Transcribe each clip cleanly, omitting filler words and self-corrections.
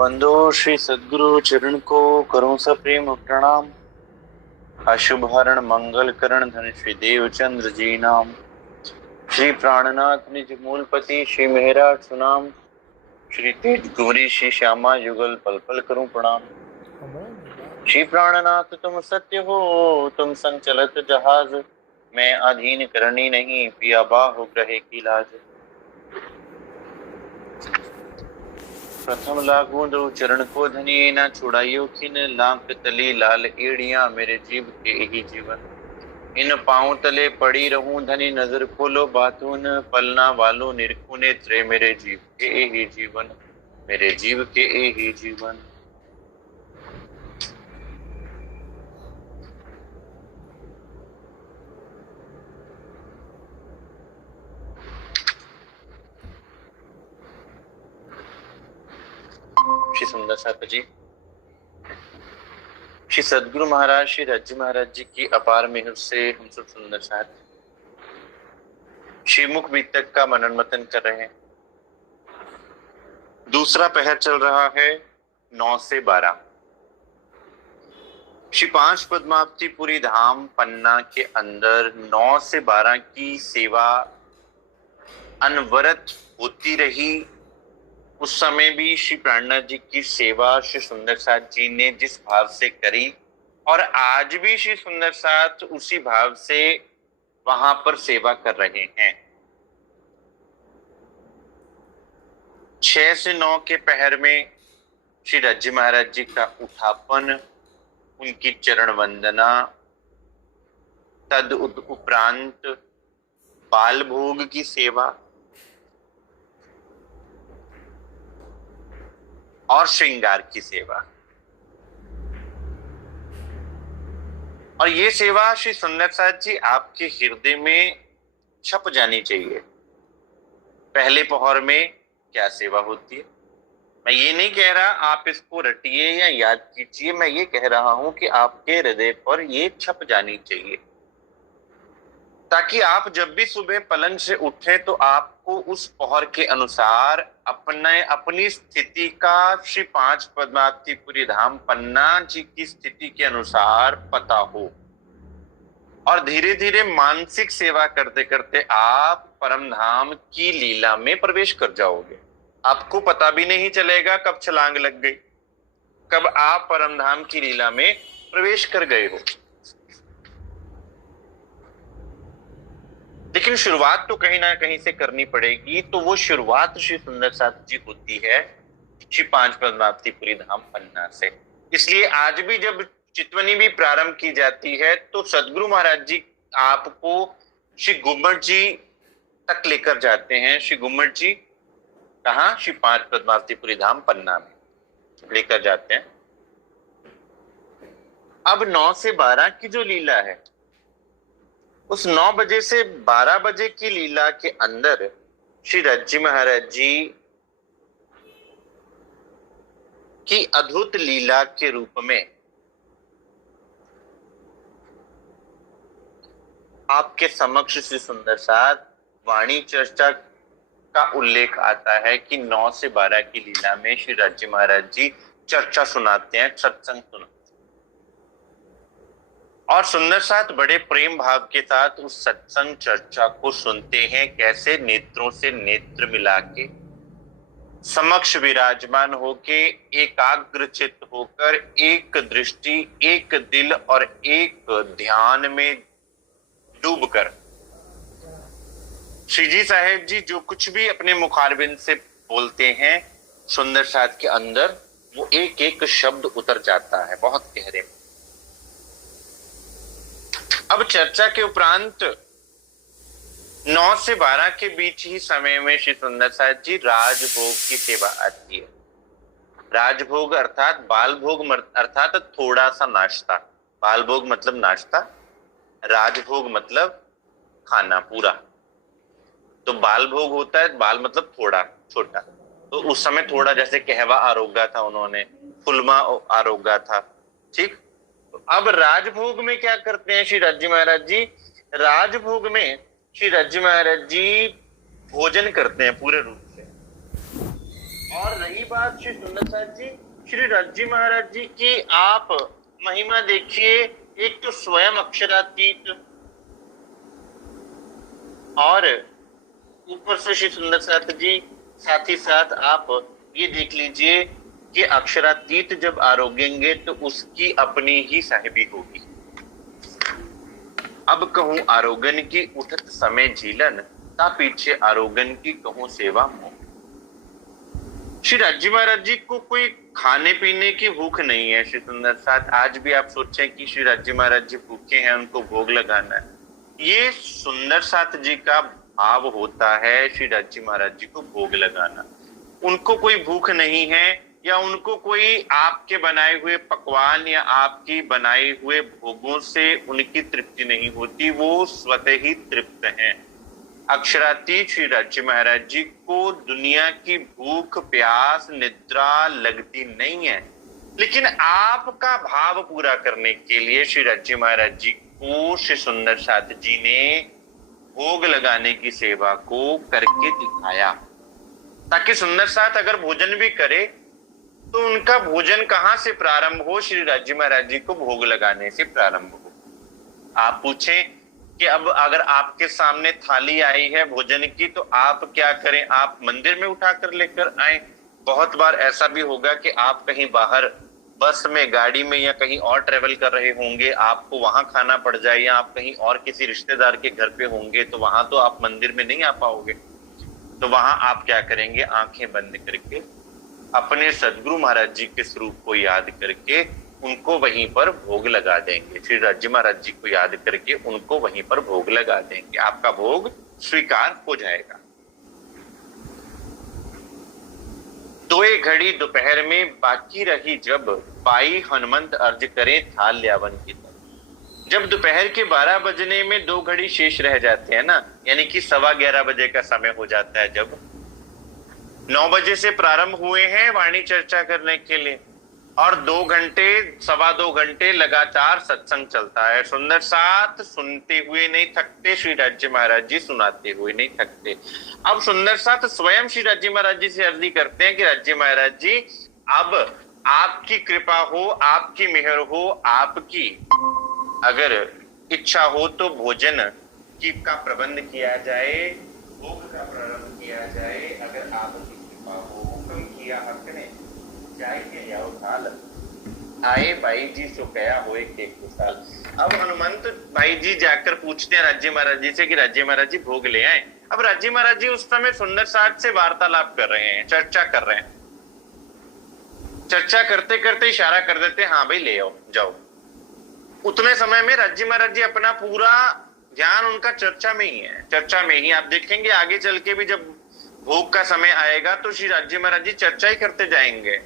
बंदो श्री सद्गुरु चरण को करो सप्रेम प्रणाम। अशुभहरण मंगल करण धन श्री देवचंद्र जी नाम। श्री प्राणनाथ निज मूलपति श्री मेहरा सुनाम। श्री तेज गौरी श्री श्यामा युगल पल पल करूं प्रणाम। श्री प्राणनाथ तुम सत्य हो तुम संचलत जहाज। मैं अधीन करनी नहीं पिया बाहु ग्रहे की लाज। प्रथम लागू दो चरण को धनी न छुड़ाइयो खिन। लांक तली लाल एड़िया मेरे जीव के ही जीवन। इन पांव तले पड़ी रहूं धनी नजर खोलो बातून। पलना वालो निरखु नेत्रे मेरे जीव के ही जीवन। मेरे जीव के ही जीवन। श्री सुंदर साहब जी, श्री सदगुरु महाराज श्री राज्य महाराज जी की अपार मेहर से हम सब सुंदर साथ श्रीमुख बीतक का मनन मतन कर रहे हैं। दूसरा पहर चल रहा है 9 से 12। श्री 5 पद्मावतीपुरी धाम पन्ना के अंदर 9 से 12 की सेवा अनवरत होती रही। उस समय भी श्री प्राणनाथ जी की सेवा श्री सुंदर साथ जी ने जिस भाव से करी और आज भी श्री सुंदर साथ उसी भाव से वहां पर सेवा कर रहे हैं। 6 से 9 के पहर में श्री राज्य महाराज जी का उठापन, उनकी चरण वंदना, तद उपरांत बाल भोग की सेवा और श्रृंगार की सेवा। और ये सेवा श्री सुंदर साथ जी आपके हृदय में छप जानी चाहिए। पहले पहर में क्या सेवा होती है, मैं ये नहीं कह रहा आप इसको रटिए या याद कीजिए, मैं ये कह रहा हूं कि आपके हृदय पर ये छप जानी चाहिए, ताकि आप जब भी सुबह पलंग से उठे तो आपको उस पहर के अनुसार अपनी स्थिति का श्री 5 पद्मावतीपुरी धाम पन्ना जी की स्थिति के अनुसार पता हो। और धीरे धीरे मानसिक सेवा करते करते आप परम धाम की लीला में प्रवेश कर जाओगे। आपको पता भी नहीं चलेगा कब छलांग लग गई, कब आप परम धाम की लीला में प्रवेश कर गए हो। लेकिन शुरुआत तो कहीं ना कहीं से करनी पड़ेगी, तो वो शुरुआत श्री सुंदर साथ जी होती है श्री 5 पद्मावतीपुरी धाम पन्ना से। इसलिए आज भी जब चितवनी भी प्रारंभ की जाती है तो सदगुरु महाराज जी आपको श्री गुम्मट जी तक लेकर जाते हैं। श्री गुम्मट जी कहाँ? श्री 5 पद्मावतीपुरी धाम पन्ना में लेकर जाते हैं। अब 9 से 12 की जो लीला है, उस 9 बजे से 12 बजे की लीला के अंदर श्री राज्य महाराज जी की अद्भुत लीला के रूप में आपके समक्ष श्री सुंदर साथ वाणी चर्चा का उल्लेख आता है कि 9 से 12 की लीला में श्री राज्य महाराज जी चर्चा सुनाते हैं, सत्संग सुनाते हैं। और सुंदर साथ बड़े प्रेम भाव के साथ उस सत्संग चर्चा को सुनते हैं। कैसे? नेत्रों से नेत्र मिला के समक्ष विराजमान होके एकाग्र चित्त होकर एक दृष्टि, एक दिल और एक ध्यान में डूबकर श्री जी साहेब जी जो कुछ भी अपने मुखारबिंद से बोलते हैं, सुंदर साथ के अंदर वो एक एक शब्द उतर जाता है बहुत गहरे में। अब चर्चा के उपरांत 9 से 12 के बीच ही समय में श्री सुंदर साथ जी राजभोग की सेवा आती है। राजभोग अर्थात बाल भोग अर्थात थोड़ा सा नाश्ता। बाल भोग मतलब नाश्ता, राजभोग मतलब खाना पूरा। तो बाल भोग होता है, बाल मतलब थोड़ा छोटा, तो उस समय थोड़ा जैसे कहवा आरोगा था उन्होंने, फुलमा आरोगा था, ठीक। अब राजभोग में क्या करते हैं श्री राज्य महाराज जी? राजभोग में श्री राज्य महाराज जी भोजन करते हैं पूरे रूप से। और रही बात श्री सुंदर साथ जी, श्री रज्जी महाराज जी की आप महिमा देखिए। एक तो स्वयं अक्षरातीत, और ऊपर से श्री सुंदर साथ जी साथ ही साथ आप ये देख लीजिए कि अक्षरातीत जब आरोगेंगे तो उसकी अपनी ही साहिबी होगी। अब कहूं आरोगन की उठत समय झीलन, ता पीछे आरोगन की कहूं सेवा मोह। श्री राज्य महाराज जी को कोई खाने पीने की भूख नहीं है। श्री सुंदर साथ आज भी आप सोचें कि श्री राज्य महाराज जी भूखे हैं, उनको भोग लगाना है, ये सुंदर साथ जी का भाव होता है। श्री राज्य महाराज जी को भोग लगाना, उनको कोई भूख नहीं है, या उनको कोई आपके बनाए हुए पकवान या आपकी बनाए हुए भोगों से उनकी तृप्ति नहीं होती, वो स्वतः ही तृप्त हैं। अक्षरातीत श्री राज्य महाराज जी को दुनिया की भूख प्यास निद्रा लगती नहीं है, लेकिन आपका भाव पूरा करने के लिए श्री राज्य महाराज जी को श्री सुंदर साथ जी ने भोग लगाने की सेवा को करके दिखाया, ताकि सुंदर साथ अगर भोजन भी करे तो उनका भोजन कहां से प्रारंभ हो, श्री राज्य महाराज जी को भोग लगाने से प्रारंभ हो। आप पूछें कि अब अगर आपके सामने थाली आई है भोजन की तो आप क्या करें, आप मंदिर में उठाकर लेकर आए। बहुत बार ऐसा भी होगा कि आप कहीं बाहर बस में, गाड़ी में या कहीं और ट्रेवल कर रहे होंगे, आपको वहां खाना पड़ जाए, या आप कहीं और किसी रिश्तेदार के घर पे होंगे तो वहां तो आप मंदिर में नहीं आ पाओगे। तो वहां आप क्या करेंगे, आंखें बंद करके अपने सदगुरु महाराज जी के स्वरूप को याद करके उनको वहीं पर भोग लगा देंगे। श्री राज्य महाराज जी को याद करके उनको वहीं पर भोग लगा देंगे, आपका भोग स्वीकार हो जाएगा। तो एक घड़ी दोपहर में बाकी रही जब, पाई हनुमंत अर्ज करें थाल ल्यावन की तब। जब दोपहर के 12 बजने में 2 घड़ी शेष रह जाते हैं ना, यानी कि 11:15 बजे का समय हो जाता है, जब 9 बजे से प्रारंभ हुए हैं वाणी चर्चा करने के लिए, और 2 घंटे 2.25 घंटे लगातार सत्संग चलता है। सुंदर साथ सुनते हुए नहीं थकते, श्री राज्य महाराज जी सुनाते हुए नहीं थकते। अब सुंदर साथ स्वयं श्री राज्य महाराज जी से अर्जी करते हैं कि राज्य महाराज जी अब आपकी कृपा हो, आपकी मेहर हो, आपकी अगर इच्छा हो तो भोजन की का प्रबंध किया जाए, भोग का प्रारंभ किया जाए। अगर आपकी कृपा हो, हुक्म किया हक ने, जाए के लियाओ थाल, आए भाई जी सो कया होए के कुशाल। अब हनुमंत भाई जी जाकर पूछते हैं राज्य महाराज जी से कि राज्य महाराज जी भोग ले आए। अब राज्य महाराज जी उस समय सुंदर साथ से वार्तालाप कर रहे हैं, चर्चा कर रहे हैं। चर्चा करते करते इशारा कर देते हैं, हाँ भाई ले आओ, जाओ। उतने समय में राज्य महाराज जी अपना पूरा ध्यान उनका चर्चा में ही है, चर्चा में ही। आप देखेंगे आगे चल के भी जब भोग का समय आएगा तो श्री राज्य महाराज जी चर्चा ही करते जाएंगे।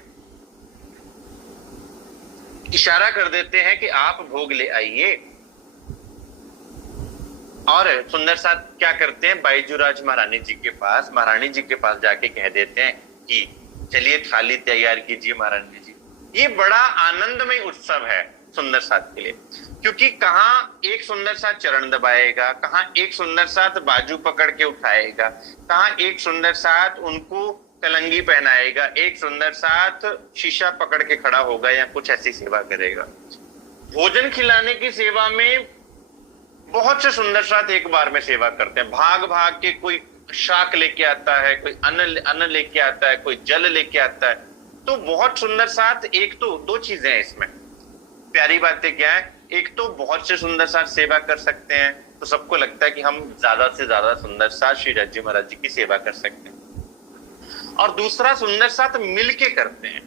इशारा कर देते हैं कि आप भोग ले आइए, और सुंदर साथ क्या करते हैं, बाईजूराज महारानी जी के पास, महारानी जी के पास जाके कह देते हैं कि चलिए थाली तैयार कीजिए महारानी जी। ये बड़ा आनंदमय उत्सव है सुंदर साथ के लिए, क्योंकि कहाँ एक सुंदर साथ चरण दबाएगा, कहाँ एक सुंदर साथ बाजू पकड़ के उठाएगा, कहाँ एक सुंदर साथ उनको कलंगी पहनाएगा, एक सुंदर साथ शीशा पकड़ के खड़ा होगा या कुछ ऐसी सेवा करेगा। भोजन खिलाने की सेवा में बहुत से सुंदर साथ एक बार में सेवा करते हैं, भाग भाग के। कोई शाक लेके आता है, कोई अन्न लेके आता है, कोई जल लेके आता है। तो बहुत सुंदर साथ, एक तो 2 चीजें हैं इसमें, प्यारी बातें क्या है, एक तो बहुत से सुंदर साथ सेवा कर सकते हैं, तो सबको लगता है कि हम ज्यादा से ज्यादा सुंदर साथ श्री राज्य महाराज जी की सेवा कर सकते हैं। और दूसरा, सुंदर साथ मिलके करते हैं।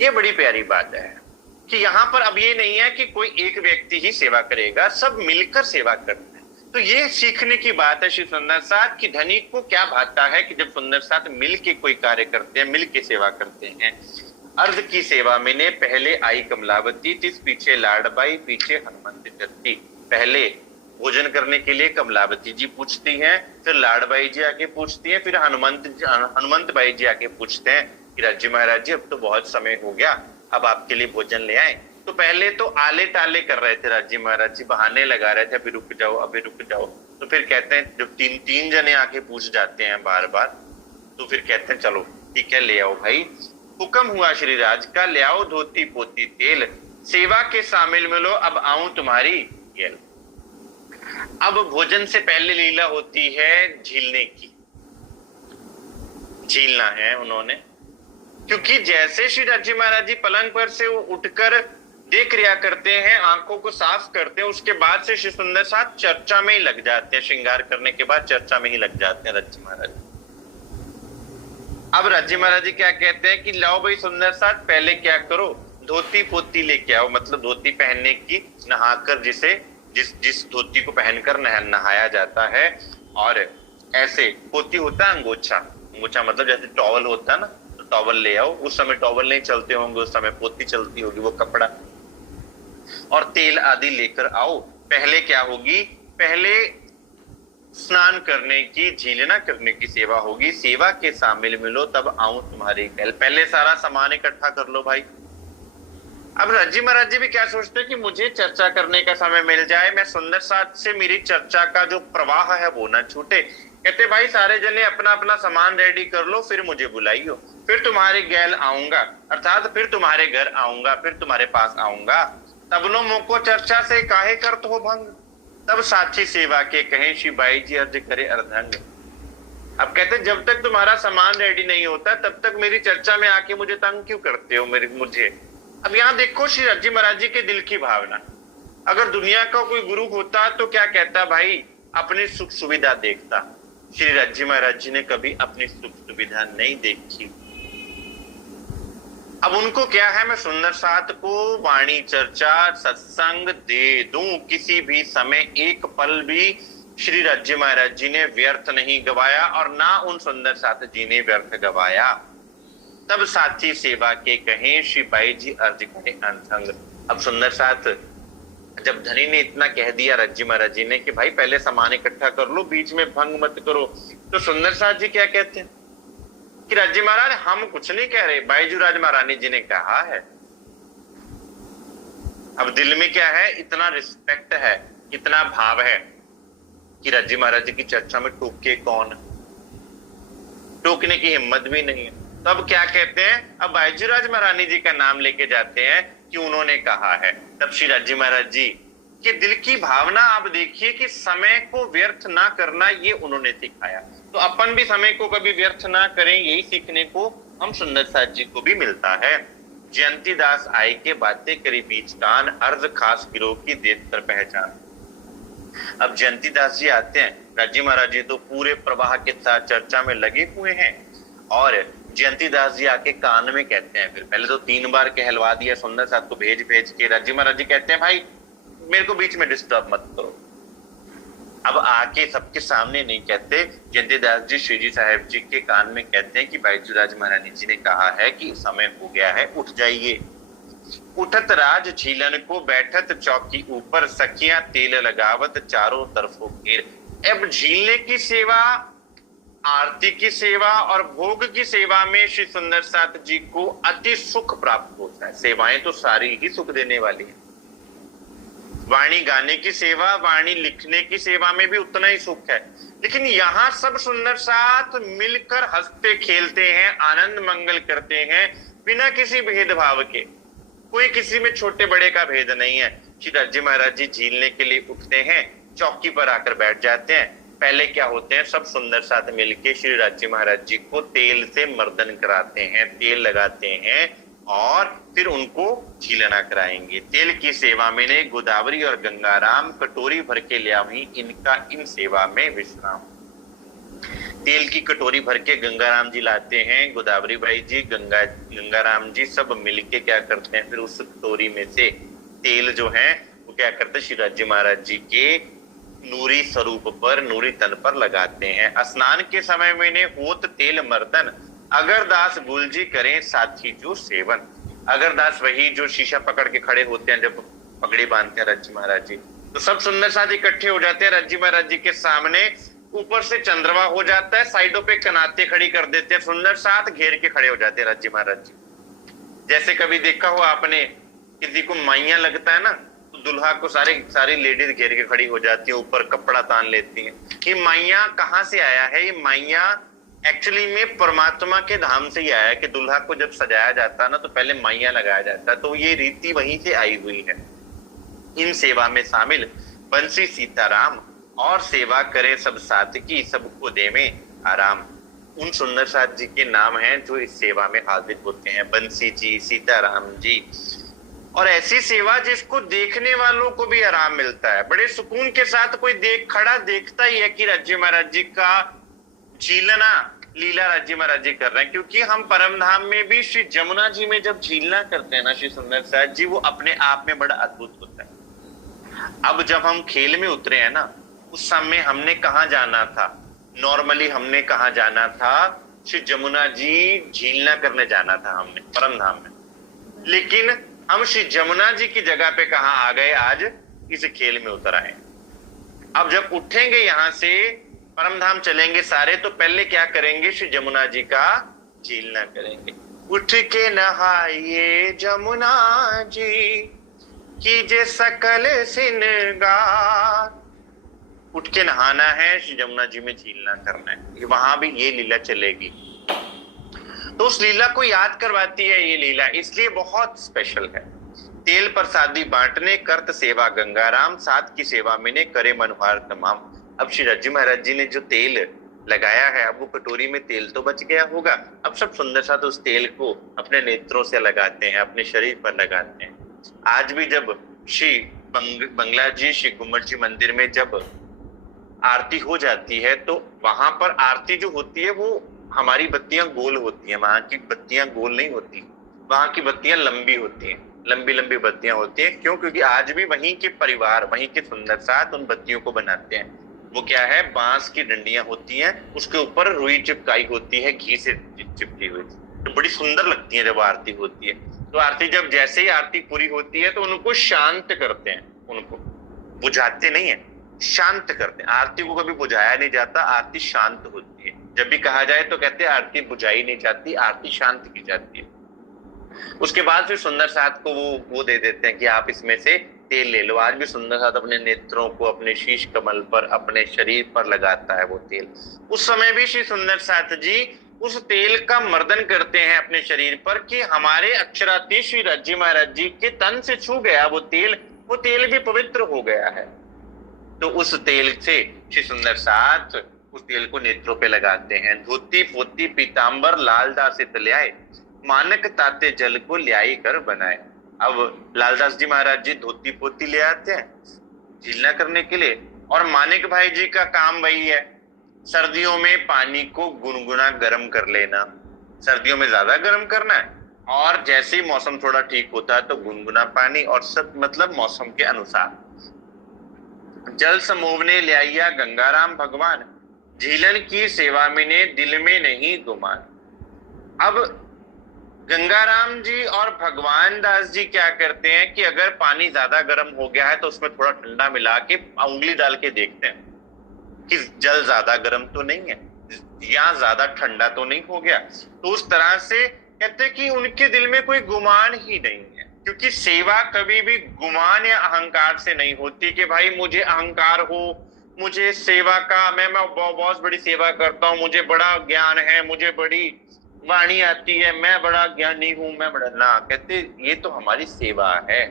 ये बड़ी प्यारी बात है कि यहां पर अब ये नहीं है कि कोई एक व्यक्ति ही सेवा करेगा, सब मिलकर सेवा करते हैं। तो ये सीखने की बात है श्री सुंदर साथ की धनी को क्या भाता है कि जब सुंदर साथ मिलके कोई कार्य करते हैं, मिलके सेवा करते हैं। अर्ध की सेवा में ने पहले आई कमलावती, तिस पीछे लाडबाई, पीछे हनुमंत जत्ती। पहले भोजन करने के लिए कमलावती जी पूछती हैं, फिर लाडबाई जी आके पूछती हैं, फिर हनुमंत बाई जी आके पूछते हैं कि राज्य महाराज जी अब तो बहुत समय हो गया, अब आपके लिए भोजन ले आए। तो पहले तो आले टाले कर रहे थे राज्य महाराज जी, बहाने लगा रहे थे, अभी रुक जाओ, अभी रुक जाओ। तो फिर कहते हैं जब तीन जने आके पूछ जाते हैं बार बार, तो फिर कहते हैं चलो ठीक है ले आओ भाई। हुक्म हुआ श्री राज का, ले आओ धोती पोती तेल, सेवा के शामिल मिलो अब आऊं तुम्हारी गेल। अब भोजन से पहले लीला होती है झीलने की, झीलना है उन्होंने, क्योंकि जैसे श्री राजी महाराज जी पलंग पर से उठकर देख रिया करते हैं, आंखों को साफ करते हैं, उसके बाद से श्री सुंदर साथ चर्चा में ही लग जाते हैं। श्रृंगार करने के बाद चर्चा में ही लग जाते हैं रज्जी महाराज। अब रज्जी महाराज जी क्या कहते हैं कि लाओ भाई सुंदर साथ, पहले क्या करो, धोती पोती लेके आओ, मतलब धोती पहनने की, नहाकर जिसे जिस धोती को पहनकर नहाया जाता है। और ऐसे पोती होता है अंगोछा, अंगोछा मतलब जैसे टॉवल होता है ना, तो टॉवल ले आओ। उस समय टॉवल नहीं चलते होंगे, उस समय पोती चलती होगी, वो कपड़ा। और तेल आदि लेकर आओ। पहले क्या होगी, पहले स्नान करने की, झीलना करने की सेवा होगी, सेवा के शामिल मिलो तब आऊं तुम्हारी गैल। पहले सारा सामान इकट्ठा कर लो भाई। अब रज्जी महाराज जी भी क्या सोचते हैं कि मुझे चर्चा करने का समय मिल जाए, मैं सुंदर साथ से मेरी चर्चा का जो प्रवाह है वो ना छूटे। कहते भाई सारे जने अपना अपना सामान रेडी कर लो, फिर मुझे बुलाइयो, फिर तुम्हारे गैल आऊंगा, अर्थात फिर तुम्हारे घर आऊंगा, फिर तुम्हारे पास आऊंगा। तब नो मोको चर्चा से काहे करत हो भंग, तब साक्षी सेवा के कहें शिवाई जी अर्ज करे अर्धंग। अब कहते जब तक तुम्हारा सामान रेडी नहीं होता तब तक मेरी चर्चा में आके मुझे तंग क्यों करते हो मुझे। अब यहां देखो श्री रज्जी महाराज जी के दिल की भावना। अगर दुनिया का कोई गुरु होता तो क्या कहता, भाई अपनी सुख सुविधा देखता। श्री रज्जी महाराज जी ने कभी अपनी सुख सुविधा नहीं देखी। अब उनको क्या है, मैं सुंदर साथ को वाणी चर्चा सत्संग दे दूं, किसी भी समय एक पल भी श्री रज्जी महाराज जी ने व्यर्थ नहीं गवाया और ना उन सुंदर साथ जी ने व्यर्थ गवाया। तब साथी सेवा के कहें शिवाई जी अर्ज करे अनसंग। अब सुंदर साथ जब धनी ने इतना कह दिया रज्जी महाराज जी ने कि भाई पहले सामान इकट्ठा कर लो, बीच में भंग मत करो, तो सुंदर साथ जी क्या कहते हैं कि रज्जी महाराज हम कुछ नहीं कह रहे, बाईजूराज महारानी जी ने कहा है। अब दिल में क्या है, इतना रिस्पेक्ट है, इतना भाव है कि रज्जी महाराज जी की चर्चा में टोके कौन, टोकने की हिम्मत भी नहीं है। तब क्या कहते हैं, अब बाईजूराज महारानी जी का नाम लेके जाते हैं कि उन्होंने कहा है। तब श्री रज्जी महाराज जी के दिल की भावना आप देखिए कि समय को व्यर्थ ना करना, ये उन्होंने सिखाया। तो अपन भी समय को कभी व्यर्थ ना करें, यही सीखने को हम सुंदर साथ जी को भी मिलता है। जयंती दास आई के बातें करी बीच कान, अर्ज खास गिरोह की देख कर पहचान। अब जयंती दास जी आते हैं, रज्जी महाराज जी तो पूरे प्रवाह के साथ चर्चा में लगे हुए हैं और जयंती दास जी आके कान में कहते हैं, फिर पहले तो 3 बार कहलवा दिया सुंदर साथ को भेज भेज के। रज्जी महाराज जी कहते हैं भाई मेरे को बीच में डिस्टर्ब मत करो। अब आके सबके सामने नहीं कहते, जयंती दास जी श्री जी साहब जी के कान में कहते हैं कि बाईजूराज महारानी जी ने कहा है कि समय हो गया है, उठ जाइए। उठत राज झीलन को बैठत चौकी ऊपर, सखियां तेल लगावत चारों तरफों घेर। अब झीलने की सेवा, आरती की सेवा और भोग की सेवा में श्री सुंदर साथ जी को अति सुख प्राप्त होता है। सेवाएं तो सारी ही सुख देने वाली है। वाणी गाने की सेवा, वाणी लिखने की सेवा में भी उतना ही सुख है, लेकिन यहाँ सब सुंदर साथ मिलकर हंसते खेलते हैं, आनंद मंगल करते हैं बिना किसी भेदभाव के। कोई किसी में छोटे बड़े का भेद नहीं है। श्री रज्जी महाराज जी झीलने के लिए उठते हैं, चौकी पर आकर बैठ जाते हैं। पहले क्या होते हैं, सब सुंदर साथ मिलके श्री रज्जी महाराज जी को तेल से मर्दन कराते हैं, तेल लगाते हैं और फिर उनको झीलना कराएंगे। तेल की सेवा में ने गोदावरी और गंगाराम कटोरी भर के ले आई, इनका इन सेवा में विश्राम। तेल की कटोरी भर के गंगाराम जी लाते हैं, गोदावरी बाई जी गंगाराम जी सब मिलके क्या करते हैं, फिर उस कटोरी में से तेल जो है वो क्या करते हैं, श्री रज्जी महाराज जी के नूरी स्वरूप पर, नूरी तन पर लगाते हैं। स्नान के समय में ने होत तेल मर्दन, अगर दास गुलजी करें साथी जो सेवन। अगर दास वही जो शीशा पकड़ के खड़े होते हैं जब पगड़ी बांधते हैं रज्जी महाराज जी, तो सब सुंदर साथ इकट्ठे हो जाते हैं रज्जी महाराज जी के सामने। ऊपर से चंद्रमा हो जाता है, साइडों पे कनाते खड़ी कर देते हैं, सुंदर साथ घेर के खड़े हो जाते हैं रज्जी महाराज जी। जैसे कभी देखा हो आपने, किसी को माइया लगता है ना, तो दुल्हा को सारी लेडीज घेर के खड़ी हो जाती है, ऊपर कपड़ा तान लेती हैं। ये माइया कहाँ से आया है, ये माइया एक्चुअली में परमात्मा के धाम से ही आया कि दूल्हा को जब सजाया जाता है ना तो पहले मैया लगाया जाता है, तो ये रीति वहीं से आई हुई है। इन सेवा में शामिल बंसी सीताराम और सेवा करे सब सात्विकी, सबको दे में आराम। उन सुंदर साथ जी के नाम हैं जो इस सेवा में हाजिर होते हैं, बंसी जी, सीताराम जी। और ऐसी सेवा जिसको देखने वालों को भी आराम मिलता है, बड़े सुकून के साथ कोई खड़ा देखता ही है कि राज्य महाराज जी का झीलना लीला राज्य महाराज जी कर रहे हैं। क्योंकि हम परम धाम में भी श्री जमुना जी में जब झीलना करते हैं ना श्री सुंदर साथ जी, वो अपने आप में बड़ा अद्भुत होता है। अब जब हम खेल में उतरे हैं ना, उस समय हमने कहाँ जाना था, नॉर्मली हमने कहाँ जाना था, श्री जमुना जी झीलना करने जाना था हमने परम धाम में। लेकिन हम श्री जमुना जी की जगह पे कहाँ आ गए, आज इस खेल में उतर आए। अब जब उठेंगे यहां से परम धाम चलेंगे सारे, तो पहले क्या करेंगे, श्री जमुना जी का झीलना करेंगे। उठ के नहाइए जमुना जी, कीजिए सकल सिनगार। उठ के नहाना है, श्री जमुना जी में झीलना करना है, वहां भी ये लीला चलेगी। तो उस लीला को याद करवाती है ये लीला, इसलिए बहुत स्पेशल है। तेल प्रसादी बांटने करत सेवा गंगाराम, साथ की सेवा मैंने करे मनोहार तमाम। अब श्री राज्य महाराज जी ने जो तेल लगाया है, अब वो कटोरी में तेल तो बच गया होगा, अब सब सुंदर साथ उस तेल को अपने नेत्रों से लगाते हैं, अपने शरीर पर लगाते हैं। आज भी जब श्री बंगला जी श्री गुम्मट जी मंदिर में जब आरती हो जाती है, तो वहां पर आरती जो होती है वो हमारी बत्तियां गोल होती हैं, वहां की बत्तियां गोल नहीं होती, वहां की बत्तियां लंबी होती हैं, लंबी लंबी बत्तियां होती हैं। क्यों? क्योंकि आज भी वहीं के परिवार, वहीं के सुंदर साथ उन बत्तियों को बनाते हैं। वो क्या है, बांस की डंडियां होती हैं, उसके ऊपर रुई चिपकाई होती है, घी से चिपकी हुई, तो बड़ी सुंदर लगती है जब आरती होती है। तो आरती जब जैसे ही आरती पूरी होती है तो उनको शांत करते हैं, उनको बुझाते नहीं है, शांत करते हैं। आरती को कभी बुझाया नहीं जाता, आरती शांत होती है। जब भी कहा जाए तो कहते हैं आरती बुझाई नहीं जाती, आरती शांत की जाती है। उसके बाद फिर सुंदर साथ को वो दे देते हैं कि आप इसमें से तेल ले लो। आज भी सुंदर साथ अपने नेत्रों को, अपने शीश कमल पर, अपने शरीर पर लगाता है वो तेल। उस समय भी श्री सुंदर साथ जी उस तेल का मर्दन करते हैं अपने शरीर पर कि हमारे अक्षरातीत श्री राज्य महाराज जी के तन से छू गया वो तेल भी पवित्र हो गया है। तो उस तेल से श्री सुंदर साथ उस तेल को नेत्रों पे लगाते हैं। धोती पोती पीतांबर लालदास तल्याए, मानक ताते जल को ल्याई कर बनाए। अब लालदास जी महाराज जी धोती पोती ले आते हैं झीलना करने के लिए, और मानिक भाई जी का काम वही है, सर्दियों में पानी को गुनगुना गर्म कर लेना, सर्दियों में ज्यादा गर्म करना है, और जैसे ही मौसम थोड़ा ठीक होता है तो गुनगुना पानी, और सब मतलब मौसम के अनुसार। जल समोवने ल्याइया गंगाराम भगवान, झीलन की सेवा में ने दिल में नहीं गुमान। अब गंगाराम जी और भगवान दास जी क्या करते हैं कि अगर पानी ज्यादा गर्म हो गया है तो उसमें थोड़ा ठंडा मिला के उंगली डाल के देखते हैं कि जल ज्यादा गर्म तो नहीं है या ज्यादा ठंडा तो नहीं हो गया। तो उस तरह से कहते हैं कि उनके दिल में कोई गुमान ही नहीं है, क्योंकि सेवा कभी भी गुमान या अहंकार से नहीं होती कि भाई मुझे अहंकार हो, मुझे सेवा का, मैं बहुत बड़ी सेवा करता हूँ, मुझे बड़ा ज्ञान है, मुझे बड़ी वाणी आती है, मैं बड़ा ज्ञानी हूं, मैं बड़ा ना। कहते ये तो हमारी सेवा है।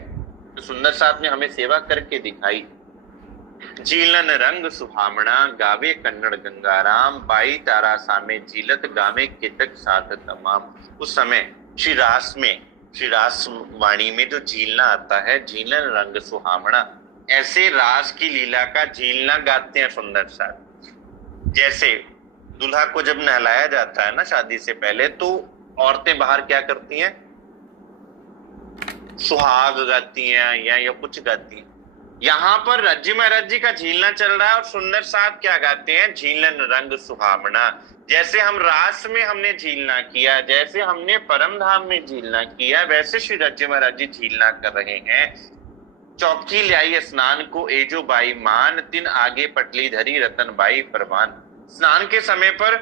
तो सुंदर साथ ने हमें सेवा करके दिखाई। झीलन रंग सुहामणा, गावे कन्नड़ गंगाराम, बाई तारा सामे झीलत, गावे केतक साथ तमाम। उस समय श्री रास वाणी में जो झीलना आता है, झीलन रंग सुहामणा, ऐसे रास की लीला का झीलना गाते हैं सुंदर साथ। जैसे दूल्हा को जब नहलाया जाता है ना शादी से पहले, तो औरतें बाहर क्या करती हैं, सुहाग गाती हैं या कुछ गाती हैं। यहाँ पर राज्य महाराज जी का झीलना चल रहा है और सुंदर साथ क्या गाते हैं, झीलन रंग सुहावना। जैसे हम रास में हमने झीलना किया, जैसे हमने परम धाम में झीलना किया, वैसे श्री राज्य महाराज जी झीलना कर रहे हैं। चौकी ल्याई स्नान को एजो बाई मान, तिन आगे पटली धरी रतन बाई परवान। स्नान के समय पर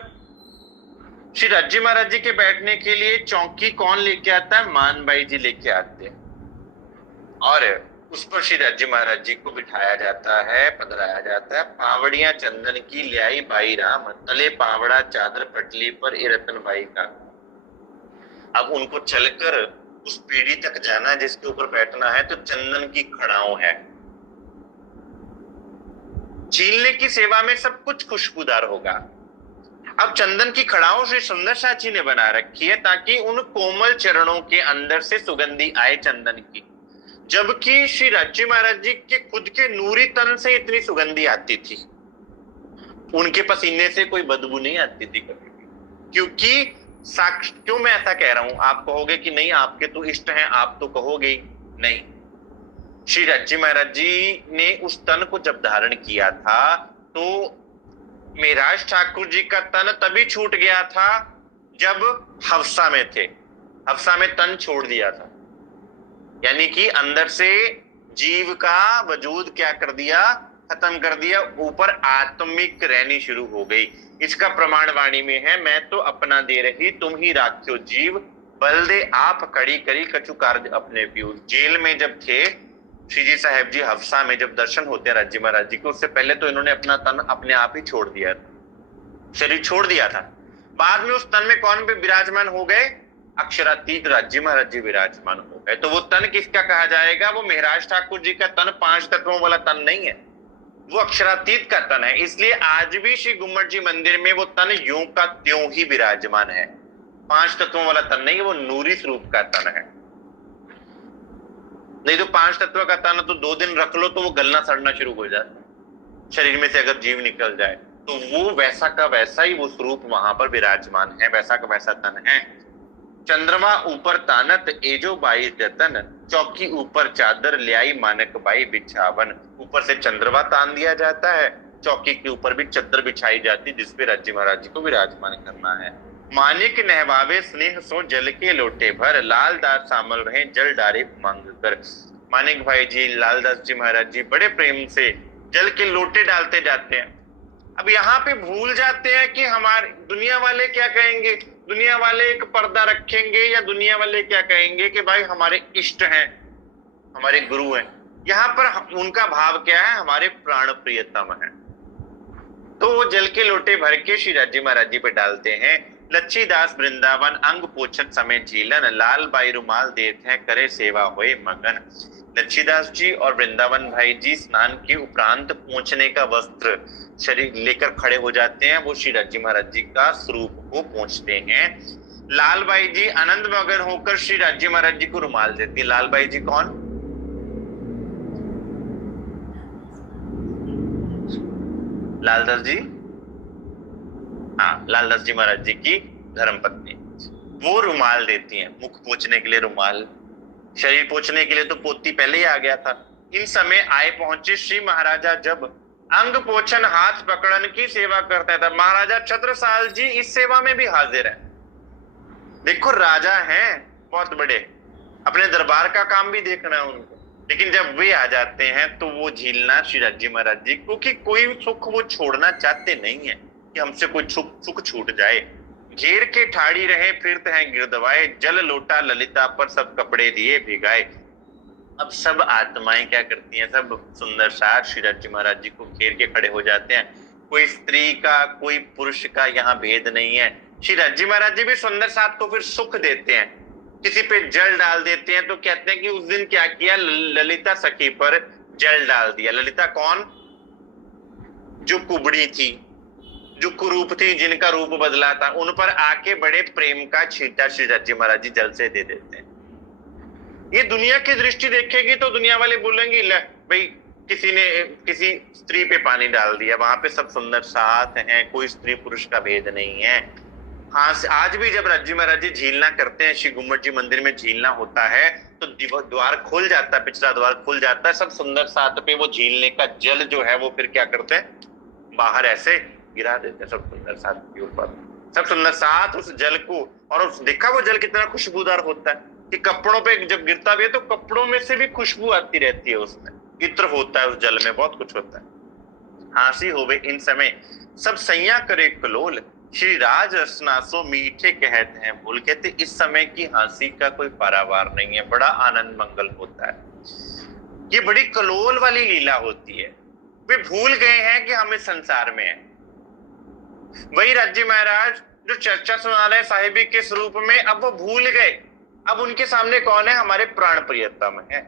श्री राज्य महाराज जी के बैठने के लिए चौकी कौन लेके आता है, मान बाई जी लेके आते हैं। और उस पर श्री राज्य महाराज जी को बिठाया जाता है, पधराया जाता है। पावड़ियां चंदन की ल्याई बाई राम, तले पावड़ा चादर पटली पर ए रतन भाई का। अब उनको चलकर उस पीढ़ी तक जाना है जिसके ऊपर बैठना है, तो चंदन की खड़ाओं है। चीलने की सेवा में सब कुछ खुशबूदार होगा। अब चंदन की खड़ाओं से सुंदर साची ने बना रखी है ताकि उन कोमल चरणों के अंदर से सुगंधी आए चंदन की, जबकि श्री राज्य महाराज जी के खुद के नूरी तन से इतनी सुगंधी आती थी। उनके पसीने से कोई बदबू नहीं आती थी कभी भी, क्योंकि क्यों मैं ऐसा कह रहा हूं? आप कहोगे कि नहीं आपके तो इष्ट हैं, आप तो कहोगे ही नहीं। श्री राज्य महाराज जी ने उस तन को जब धारण किया था तो मेराज ठाकुर जी का तन तभी छूट गया था जब हफ्सा में थे। हफ्सा में तन छोड़ दिया था, यानी कि अंदर से जीव का वजूद क्या कर दिया, खत्म कर दिया। ऊपर आत्मिक रहनी शुरू हो गई। इसका प्रमाण वाणी में है, मैं तो अपना दे रही तुम ही राख्यो जीव, बल दे आप कड़ी करी कछु कार्य अपने पीयूष। जेल में जब थे श्री जी साहेब जी, हफ्सा में जब दर्शन होते हैं राज्य महाराज जी को, उससे पहले तो इन्होंने अपना तन अपने आप ही छोड़ दिया था, शरीर छोड़ दिया था। बाद में उस तन में कौन भी विराजमान हो गए? अक्षरातीत राज्य महाराज जी विराजमान हो गए। तो वो तन किसका कहा जाएगा? वो मेहराज ठाकुर जी का तन 5 तत्वों वाला तन नहीं है, वो अक्षरातीत का तन है। इसलिए आज भी श्री गुम्मट जी मंदिर में वो तन यूं का त्यों ही विराजमान है। 5 तत्वों वाला तन नहीं है, वो नूरी स्वरूप का तन है। नहीं तो 5 तत्व का तन तो 2 दिन रख लो तो वो गलना सड़ना शुरू हो जाता है शरीर में से, अगर जीव निकल जाए तो वो वैसा का वैसा ही वो स्वरूप वहां पर विराजमान है, वैसा का वैसा तन है। चंद्रमा ऊपर तानत एजो बाई जतन, चौकी ऊपर चादर ल्याई मानक बाई बिछावन। ऊपर से चंद्रमा तान दिया जाता है, चौकी के ऊपर भी चादर बिछाई जाती जिसपे राज्य महाराज जी को विराजमान करना है। मानिक नहवावे स्नेह सो जल के लोटे भर, लालदास सामल रहे जल डारे उमंग कर। मानिक भाई जी, लालदास जी महाराज जी बड़े प्रेम से जल के लोटे डालते जाते हैं। अब यहाँ पे भूल जाते हैं कि हमारे दुनिया वाले क्या कहेंगे, दुनिया वाले एक पर्दा रखेंगे, या दुनिया वाले क्या कहेंगे कि भाई हमारे इष्ट हैं, हमारे गुरु हैं। यहाँ पर उनका भाव क्या है? हमारे प्राण प्रियतम है। तो वो जल के लोटे भर के श्री राज्य महाराज जी पे डालते हैं। लच्छीदास वृंदावन अंग पोछत समय झीलन, लाल बाई रुमाल देते हैं करे सेवा होए मगन। लच्छीदास जी और वृंदावन भाई जी स्नान के उपरांत पोंछने का वस्त्र शरीर लेकर खड़े हो जाते हैं। वो श्री राज्य महाराज जी का स्वरूप को पोंछते हैं। लाल बाई जी आनंद मगन होकर श्री राज्य महाराज जी को रुमाल देती है। लाल बाई जी कौन? लालदास जी, हाँ, लालदास जी महाराज जी की धर्मपत्नी। वो रुमाल देती हैं, मुख पोंछने के लिए रुमाल, शरीर पोंछने के लिए तो पोती पहले ही आ गया था। इन समय आए पहुंचे श्री महाराजा जब अंग पोछन हाथ पकड़न की सेवा करता था। महाराजा छत्रसाल जी इस सेवा में भी हाजिर है। देखो राजा हैं बहुत बड़े, अपने दरबार का काम भी देखना है उनको, लेकिन जब वे आ जाते हैं तो वो झीलना श्री राज्य महाराज जी, क्योंकि कोई सुख वो छोड़ना चाहते नहीं है कि हमसे कोई सुख छूट जाए। घेर के ठाड़ी रहे फिरते हैं गिरदवाए, जल लोटा ललिता पर सब कपड़े दिए भिगाए। अब सब आत्माएं क्या करती हैं? सब सुंदर साथ श्री राज्य महाराज जी को घेर के खड़े हो जाते हैं। कोई स्त्री का कोई पुरुष का यहाँ भेद नहीं है। श्री राज्य महाराज जी भी सुंदर साथ को फिर सुख देते हैं, किसी पे जल डाल देते हैं। तो कहते हैं कि उस दिन क्या किया, ललिता सखी पर जल डाल दिया। ललिता कौन? जो कुबड़ी थी, जो कुरूप थी, जिनका रूप बदला था, उन पर आके बड़े प्रेम का छींटा श्री राज्य महाराज जी जल से दे देते हैं। ये दुनिया की दृष्टि देखेगी तो दुनिया वाले बोलेंगे ले भाई किसी ने किसी स्त्री पे पानी डाल दिया, वहां पे सब सुंदर साथ हैं, कोई स्त्री पुरुष का भेद नहीं है। हाँ, आज भी जब राज्य महाराज जी झीलना करते हैं, श्री गुम्मट जी मंदिर में झीलना होता है तो द्वार खुल जाता है, पिछला द्वार खुल जाता है। सब सुंदर साथ पे वो झीलने का जल जो है वो फिर क्या करते हैं, बाहर ऐसे गिरा देते हैं सब सुंदर साथ के ऊपर। सब सुंदर साथ उस जल को, और देखा वो जल कितना खुशबूदार होता है कि कपड़ों पे जब गिरता भी है तो कपड़ों में से भी खुशबू आती रहती है, उसमें इत्र होता है उस जल में, बहुत कुछ होता है। हांसी होवे इन समय सब सैया करे कलोल, श्री राज रसनासो मीठे कहते हैं बोल। कहते इस समय की हंसी का कोई पारावार नहीं है, बड़ा आनंद मंगल होता है। ये बड़ी कलोल वाली लीला होती है। वे भूल गए हैं कि हम इस संसार में हैं। वही राज्य महाराज जो चर्चा सुना रहे साहिबी के स्वरूप में, अब वो भूल गए। अब उनके सामने कौन है? हमारे प्राण प्रियतम है।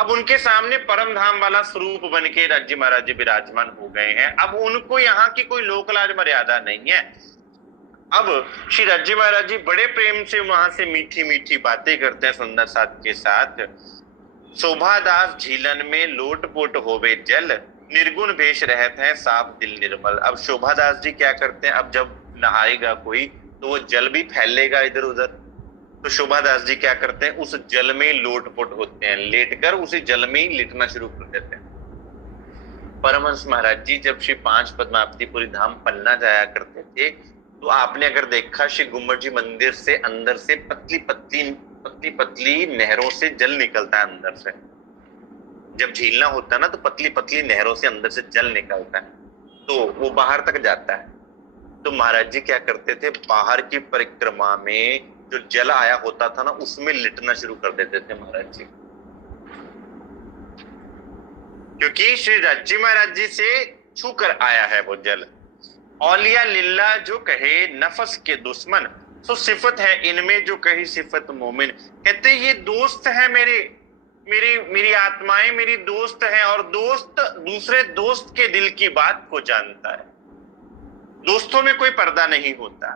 अब उनके सामने परम धाम वाला स्वरूप बन के राज्य महाराज जी विराजमान हो गए हैं। अब उनको यहाँ की कोई लोकलाज मर्यादा नहीं है। अब श्री राज्य महाराज जी बड़े प्रेम से वहां से मीठी मीठी बातें करते हैं सुंदर साथ के साथ। शोभादास झीलन में लोटपोट होवे जल, निर्गुण भेष रहत है साफ दिल निर्मल। अब शोभादास जी क्या करते हैं? अब जब नहाएगा कोई तो वो जल भी फैलेगा इधर उधर, तो शोभादास जी क्या करते हैं? उस जल में लोटपोट होते हैं, लेटकर उसी जल में ही लिटना शुरू कर देते हैं। परमहंस महाराज जी जब श्री पांच पद्मावतीपुरी धाम पन्ना जाया करते थे, तो आपने अगर देखा श्री गुम्मट जी मंदिर से अंदर से पतली पतली नहरों से जल निकलता है अंदर से। जब झीलना होता है ना, तो पतली पतली नहरों से अंदर से जल निकलता है, तो वो बाहर तक जाता है। तो महाराज जी क्या करते थे? बाहर की परिक्रमा में जो जल आया होता था ना, उसमें लिटना शुरू कर देते थे महाराज जी, क्योंकि श्री राज्य महाराज जी से छू कर आया है वो जल। औलिया लिल्ला जो कहे नफस के दुश्मन, सो सिफत है इनमें जो कही सिफत मोमिन। कहते ये दोस्त है मेरी आत्माएं मेरी दोस्त है, और दोस्त दूसरे दोस्त के दिल की बात को जानता है। दोस्तों में कोई पर्दा नहीं होता।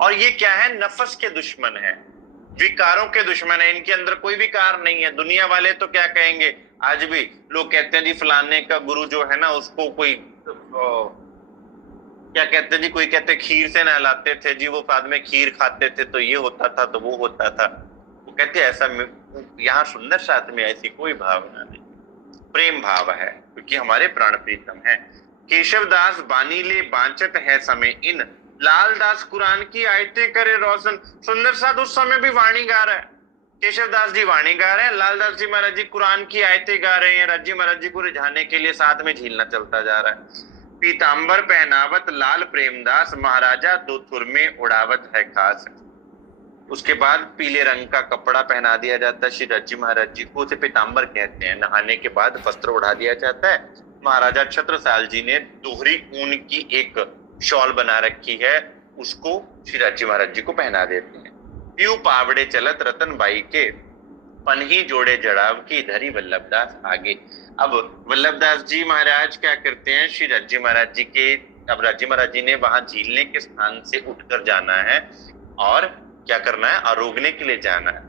और ये क्या है? नफस के दुश्मन है, विकारों के दुश्मन है। इनके अंदर कोई विकार नहीं है। दुनिया वाले तो क्या कहेंगे? आज भी लोग कहते हैं जी फलाने का गुरु जो है ना, उसको कोई क्या कहते हैं जी, कोई कहते खीर से नहलाते थे जी, वो बाद में खीर खाते थे तो ये होता था तो वो होता था। वो कहते ऐसा यहाँ सुंदर साथ में ऐसी कोई भावना नहीं, प्रेम भाव है, क्योंकि हमारे प्राण प्रीतम है। केशवदास बानी ले बांचत है समय इन, लालदास कुरान की आयतें करे रोशन। सुंदर साथ उस समय भी वाणी गा रहा है, केशवदास जी वाणी गा रहे हैं, लालदास जी महाराज जी कुरान की आयतें गा रहे हैं। राज्य महाराज जी को रिझाने के लिए साथ में झीलना चलता जा रहा है। पीतांबर पहनावत लाल प्रेमदास, महाराजा दो थुर में उड़ावत है खास। उसके बाद पीले रंग का कपड़ा पहना दिया जाता है श्री राज्य महाराज जी को, उसे पीतांबर कहते हैं। नहाने के बाद वस्त्र उड़ा दिया जाता है। महाराजा छत्रसाल जी ने दोहरी ऊन की एक शॉल बना रखी है, उसको श्री राज्य महाराज जी को पहना देते हैं। प्यू पावड़े चलत रतन बाई के, पन्ही जोड़े जड़ाव की, धरी वल्लभदास आगे। अब वल्लभदास जी महाराज क्या करते हैं? श्री राज्य महाराज जी के, अब राज्य महाराज जी ने वहां झीलने के स्थान से उठकर जाना है और क्या करना है? आरोगने के लिए जाना है।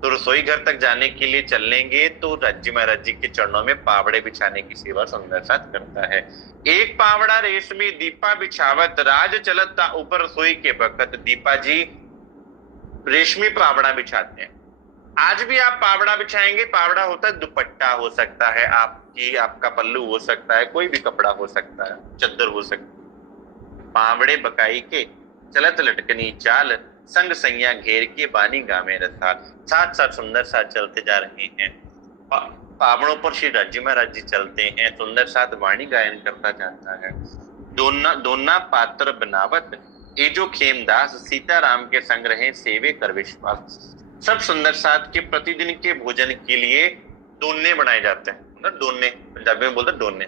तो रसोई घर तक जाने के लिए चलेंगे तो राज्य महाराज जी के चरणों में पावड़े बिछाने की सेवा सुंदर साथ करता है। एक पावड़ा रेशमी दीपा बिछावत, राज चलता ऊपर रसोई के बखत। दीपा जी रेशमी पावड़ा बिछाते हैं। आज भी आप पावड़ा बिछाएंगे, पावड़ा होता है दुपट्टा हो सकता है, आपका पल्लू हो सकता है, कोई भी कपड़ा हो सकता है, चद्दर हो सकती है। पावड़े बकाई के चलत लटकनी चाल, संग संज्ञा घेर के बानी गामे रसाल। साथ साथ सुंदर साथ चलते जा रहे हैं। पावड़ों पर श्री राज्य महाराज जी चलते हैं, सुंदर साथ वाणी गायन करता जाता है। दोना पात्र बनावत, ये जो खेमदास, सीताराम के संग रहे सेवे कर विश्वास। सब सुंदर साथ के प्रतिदिन के भोजन के लिए दोने बनाए जाते हैं, मतलब दोने पंजाबी में बोलते दोने,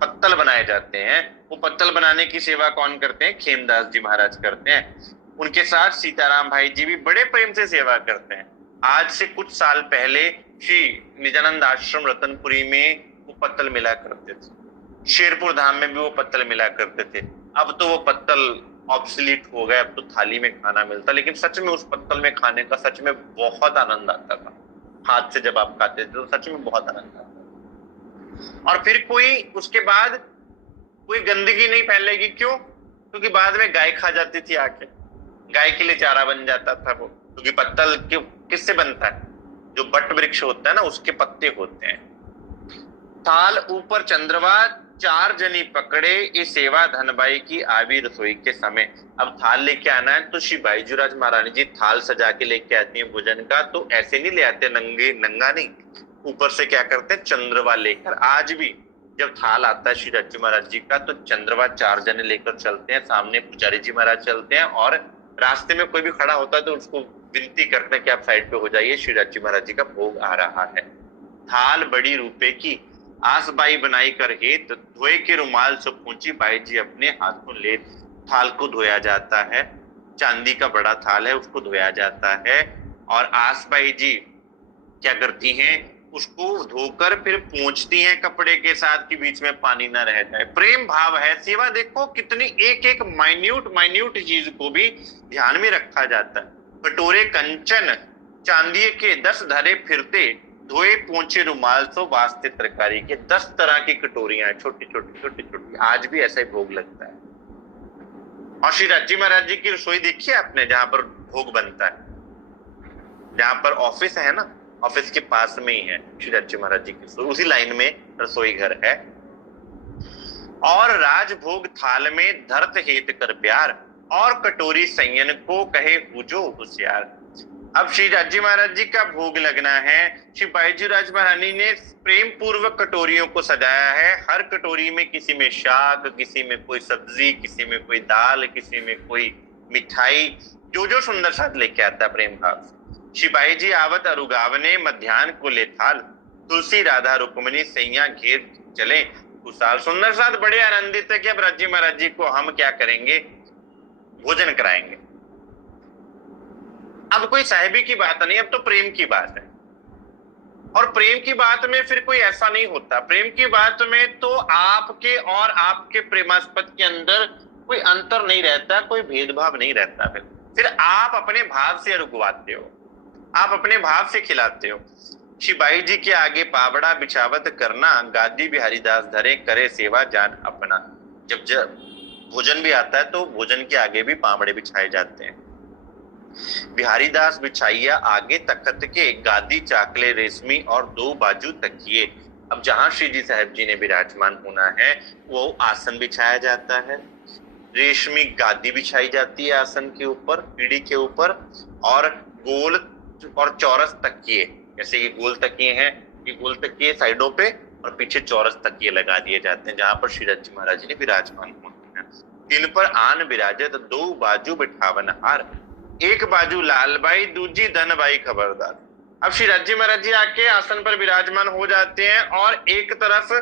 पत्तल बनाए जाते हैं। वो पत्तल बनाने की सेवा कौन करते हैं? खेमदास जी महाराज करते हैं। उनके साथ सीताराम भाई जी भी बड़े प्रेम से सेवा करते हैं। आज से कुछ साल पहले श्री निजानंद आश्रम रतनपुरी में वो पत्तल मिला करते थे, शेरपुर धाम में भी वो पत्तल मिला करते थे। अब तो वो पत्तल ऑब्सोलीट हो गए, अब तो थाली में खाना मिलता, लेकिन सच में उस पत्तल में खाने का सच में बहुत आनंद आता था। हाथ से जब आप खाते थे तो सच में बहुत आनंद आता था। और फिर कोई उसके बाद कोई गंदगी नहीं फैलेगी, क्यों? क्योंकि बाद में गाय खा जाती थी आके, गाय के लिए चारा बन जाता था वो। क्योंकि पत्तल किससे बनता है? जो बट वृक्ष होता है ना, उसके पत्ते होते हैं। थाल ऊपर चंद्रवा, चार जनी पकड़े, ये सेवा धनबाई की आवी रसोई के समय। अब थाल लेके आना है तो श्री बाईजूराज महारानी जी थाल सजा के लेके आती है भोजन का। तो ऐसे नहीं ले आते नंगा नहीं, ऊपर से क्या करते हैं? चंद्रवा लेकर। आज भी जब थाल आता है श्री राज्य महाराज जी का, तो चंद्रवा चार जने लेकर चलते हैं, सामने पुजारी जी महाराज चलते हैं और रास्ते में कोई भी खड़ा होता है तो उसको विनती करते हैं कि आप साइड पे हो जाइए, श्री राज्य महाराज जी का भोग आ रहा है। थाल बड़ी रुपए की, आस बाई बनाई कर हेत, धोए के रुमाल से पूंची, बाई जी अपने हाथों ले। थाल को धोया जाता है, चांदी का बड़ा थाल है, उसको धोया जाता है, और आस बाई जी क्या करती हैं, उसको धोकर फिर पोंछती हैं कपड़े के साथ कि बीच में पानी ना रह जाए। प्रेम भाव है, सेवा देखो कितनी एक एक माइन्यूट चीज को भी ध्यान में रखा जाता है। कटोरे कंचन चांदी के 10 धरे फिरते, धोए पोंछे रुमाल सो वास्ते तरकारी के। 10 तरह की कटोरियां, छोटी छोटी। आज भी ऐसा ही भोग लगता है। और श्री राज्य महाराज जी की रसोई देखी है आपने, जहां पर भोग बनता है, जहां पर ऑफिस है ना, ऑफिस के पास में ही है श्री राज्य महाराज जी की रसोई, उसी लाइन में रसोई घर है। और राजभोग थाल में धरत हेत कर प्यार, और कटोरी संयन को कहे हुजो होशियार। अब श्री राज्य महाराज जी का भोग लगना है। श्री बाईजी राज महारानी ने प्रेम पूर्वक कटोरियों को सजाया है। हर कटोरी में किसी में शाक, किसी में कोई सब्जी, किसी में कोई दाल, किसी में कोई मिठाई, जो सुंदर साथ लेके आता है प्रेम भाव। श्री बाईजी आवत अरुगावने, मध्यान्ह को ले थाल, तुलसी राधा रुक्मणी सैया घेर चले कुशाल। सुंदर साथ बड़े आनंदित है कि अब राज्य महाराज जी को हम क्या करेंगे, भोजन कराएंगे। अब कोई साहिबी की बात नहीं, अब तो प्रेम की बात है। और प्रेम की बात में फिर कोई ऐसा नहीं होता। प्रेम की बात में तो आपके और आपके प्रेमास्पद के अंदर कोई अंतर नहीं रहता, कोई भेदभाव नहीं रहता। फिर आप अपने भाव से रुकवाते हो, आप अपने भाव से खिलाते हो। श्री बाई जी के आगे पावड़ा बिछावत करना, गादी बिहारी दास धरे करे सेवा जान अपना। जब भोजन भी आता है तो भोजन के आगे भी पावड़े बिछाए जाते हैं। बिहारी दास बिछाइया आगे तख्त के, गादी चाकले रेशमी और 2 बाजू तकिए। अब जहां श्री जी साहब जी ने विराजमान होना है वो आसन बिछाया जाता है, रेशमी गादी बिछाई जाती है आसन के ऊपर, पीढ़ी के ऊपर, और गोल और चौरस तकिए। जैसे ये गोल तकिए हैं, ये गोल तकिए साइडों पे, और पीछे चौरस तकिए लगा दिए जाते हैं जहां पर श्री राज्य महाराज जी ने विराजमान होना है। इन पर आन विराजत 2 बाजू बिठावन हार, एक बाजू लालबाई दूजी धनबाई खबरदार। अब श्री राज्य महाराज जी आके आसन पर विराजमान हो जाते हैं, और एक तरफ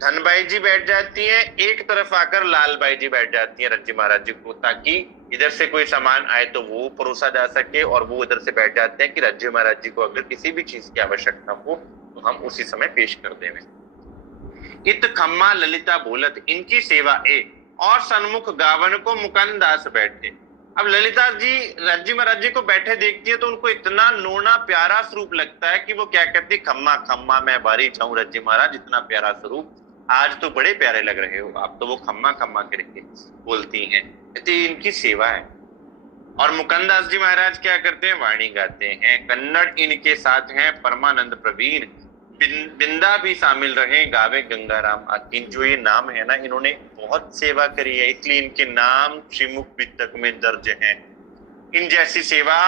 धनबाई जी बैठ जाती हैं, एक तरफ आकर लालबाई जी बैठ जाती हैं राज्य महाराज जी को, ताकि इधर से कोई सामान आए तो वो परोसा जा सके, और वो इधर से बैठ जाते हैं कि राज्य महाराज जी को अगर किसी भी चीज की आवश्यकता हो तो हम उसी समय पेश कर देंगे। इत खम्मा ललिता बोलत, इनकी सेवा ए, और सन्मुख गावन को मुकंद दास बैठे। अब ललिता जी राज्य महाराज जी को बैठे देखती है तो उनको इतना नोना प्यारा स्वरूप लगता है कि वो क्या कहती, खम्मा खम्मा मैं बारी जाऊं राज्य महाराज, इतना प्यारा स्वरूप, आज तो बड़े प्यारे लग रहे हो आप, तो वो खम्मा खम्मा करके बोलती हैं। इनकी सेवा है। और मुकंदास जी महाराज क्या करते हैं, वाणी गाते हैं। कन्नड़ इनके साथ हैं परमानंद प्रवीण, बिंदा भी शामिल रहे गावे गंगाराम आकीन। जो ये नाम है ना, इन्होंने बहुत सेवा करी है, इसलिए इनके नाम श्रीमुख पितक में दर्ज हैं। इन जैसी सेवा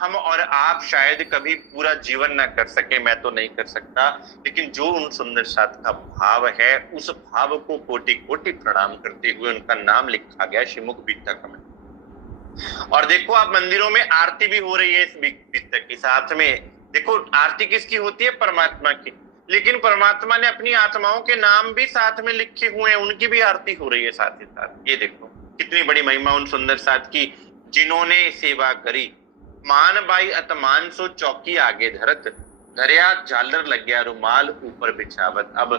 हम और आप शायद कभी पूरा जीवन ना कर सके, मैं तो नहीं कर सकता, लेकिन जो उन सुंदर साथ का भाव है, उस भाव को कोटि कोटि प्रणाम करते हुए उनका नाम लिखा गया श्रीमुख पितक में। और देखो आप मंदिरों में आरती भी हो रही है इस पितक के साथ में। देखो आरती किसकी होती है, परमात्मा की, लेकिन परमात्मा ने अपनी आत्माओं के नाम भी साथ में लिखे हुए हैं, उनकी भी आरती हो रही है साथ ही साथ। ये देखो कितनी बड़ी महिमा उन सुंदर साथ की, जिन्होंने सेवा करी। मान बाई अतमान सो चौकी आगे धरत, धरिया झालर लग गया रुमाल ऊपर बिछावत। अब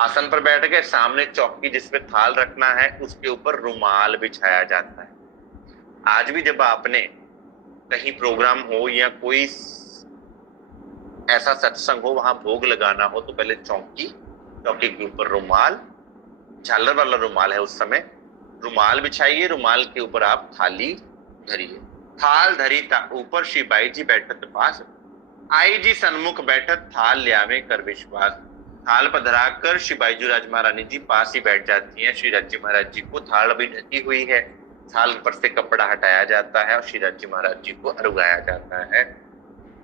आसन पर बैठ गए, सामने चौकी जिसपे थाल रखना है उसके ऊपर रुमाल बिछाया जाता है। आज भी जब आपने कहीं प्रोग्राम हो या कोई ऐसा सत्संग हो, वहां भोग लगाना हो, तो पहले चौकी के ऊपर रुमाल, झालर वाला रुमाल है उस समय, रुमाल बिछाइए, रुमाल के ऊपर आप थाली धरिए। थाल धरी ऊपर श्री बाई जी बैठत पास, आई जी सन्मुख बैठत थाल ल्यावे कर विश्वास। थाल पर धराकर श्री बाईजू राज महारानी जी पास ही बैठ जाती हैं। श्री राज्य महाराज जी को थाल भी ढकी हुई है, थाल पर से कपड़ा हटाया जाता है और श्री राज्य महाराज जी को अरुगाया जाता है।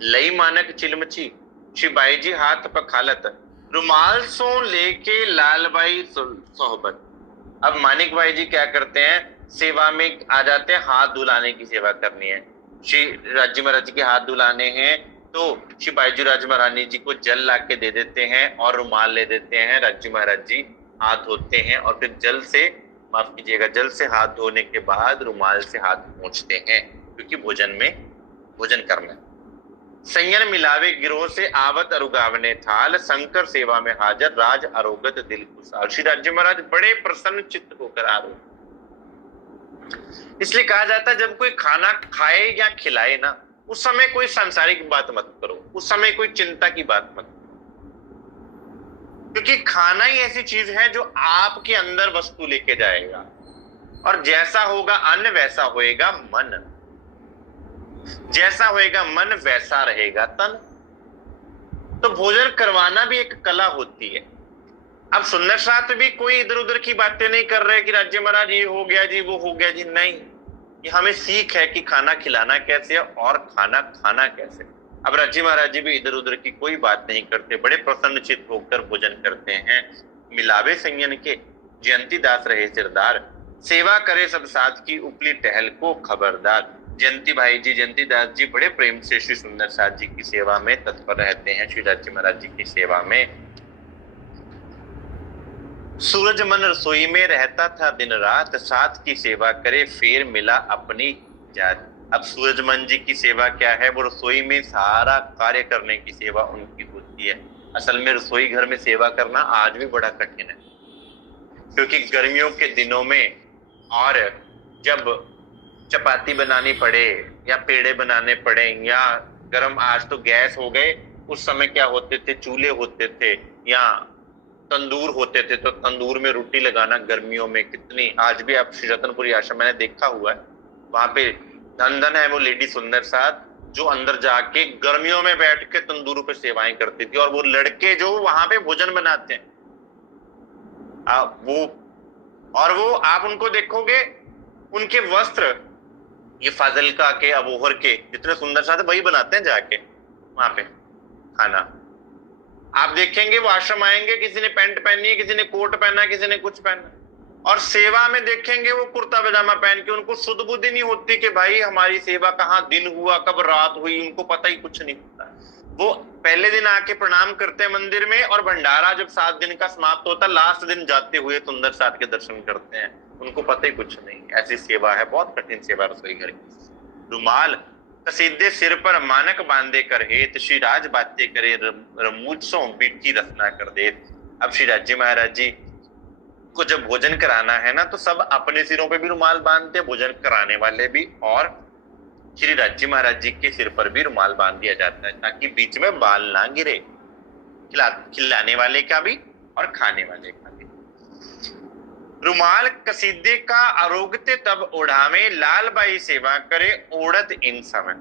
लई मानक चिलमची, श्री बाई जी हाथ पखालत, रुमाल सो लेके लालबाई सोहबत। अब मानिक बाई जी क्या करते हैं, सेवा में आ जाते हैं, हाथ धुलाने की सेवा करनी है। श्री राज्य महाराज जी के हाथ धुलाने हैं तो श्री बाईजू राज महारानी जी को जल ला के दे देते हैं और रुमाल ले देते हैं। राज्य महाराज जी हाथ धोते हैं और फिर जल से, माफ कीजिएगा, जल से हाथ धोने के बाद रुमाल से हाथ पोंछते हैं, क्योंकि भोजन करना। संयन मिलावे गिरोह से आवत अरुगावने थाल, शंकर सेवा में हाजिर राज अरोगत दिल खुशाल। श्री राज्य महाराज बड़े प्रसन्न चित्त होकर आरोग्य। इसलिए कहा जाता है जब कोई खाना खाए या खिलाए ना, उस समय कोई सांसारिक बात मत करो, उस समय कोई चिंता की बात मत करो, क्योंकि खाना ही ऐसी चीज है जो आपके अंदर वस्तु लेके जाएगा, और जैसा होगा अन्न वैसा होएगा मन, जैसा होएगा मन वैसा रहेगा तन। तो भोजन करवाना भी एक कला होती है। अब सुंदर साथ भी कोई इधर उधर की बातें नहीं कर रहे कि राज्य महाराज ये हो गया जी, वो हो गया जी, नहीं। ये हमें सीख है कि खाना खिलाना कैसे और खाना खाना कैसे। अब राज्य महाराज जी भी इधर उधर की कोई बात नहीं करते, बड़े प्रसन्नचित्त होकर भोजन करते हैं। मिलावे संयन के जयंती दास रहे सिरदार, सेवा करे सब साथ की उपली टहल को खबरदार। जयंती भाई जी, जयंती दास जी बड़े प्रेम से श्री सुंदर साथ जी की सेवा में तत्पर रहते हैं, श्री राज्य महाराज जी की सेवा में। सूरज मन रसोई में रहता था दिन रात, साथ की सेवा करे फिर मिला अपनी जात। अब सूरजमन जी की सेवा क्या है, वो रसोई में सारा कार्य करने की सेवा उनकी होती है। असल में रसोई घर में सेवा करना आज भी बड़ा कठिन है, क्योंकि गर्मियों के दिनों में और जब चपाती बनानी पड़े या पेड़े बनाने पड़े या गरम, आज तो गैस हो गए, उस समय क्या होते थे, चूल्हे होते थे या तंदूर होते थे, तो तंदूर में रोटी लगाना गर्मियों में कितनी, आज भी आप श्री रतनपुरी आश्रम मैंने देखा हुआ है, वहां पे धन धन है वो लेडी सुंदर साथ जो अंदर जाके गर्मियों में बैठ के तंदूरों पे सेवाएं करती थी, और वो लड़के जो वहां पे भोजन बनाते हैं वो आप उनको देखोगे, उनके वस्त्र ये फाजिल्का के, अबोहर के जितने सुंदर साथ वही बनाते हैं जाके वहां पे खाना। आप देखेंगे वो आश्रम आएंगे, किसी ने पैंट पहनी है, किसी ने कोट पहना, किसी ने कुछ पहना, और सेवा में देखेंगे वो कुर्ता पजामा पहन के। उनको सुध बुद्धि नहीं होती कि भाई हमारी सेवा कहाँ दिन हुआ, कब रात हुई, उनको पता ही कुछ नहीं होता। वो पहले दिन आके प्रणाम करते हैं मंदिर में, और भंडारा जब 7 दिन का समाप्त होता है, लास्ट दिन जाते हुए सुंदर साथ के दर्शन करते हैं, उनको पता ही कुछ नहीं। ऐसी सेवा है, बहुत कठिन सेवा रसोई घर की। रुमाल कसीदे सिर पर मानक बांधे कर हेत, श्री राज बातें करे रमूजसों बीटी रसना कर दे। अब श्री राज्य महाराज जी को जब भोजन कराना है ना, तो सब अपने सिरों पे भी रुमाल बांधते, भोजन कराने वाले भी, और श्री राज्य महाराज जी के सिर पर भी रुमाल बांध दिया जाता है, ताकि बीच में बाल ना गिरे, खिलाने वाले का भी और खाने वाले का भी। रुमाल कसीदे का आरोगते तब ओढ़ावे, लाल बाई सेवा करे ओढ़त इन समय।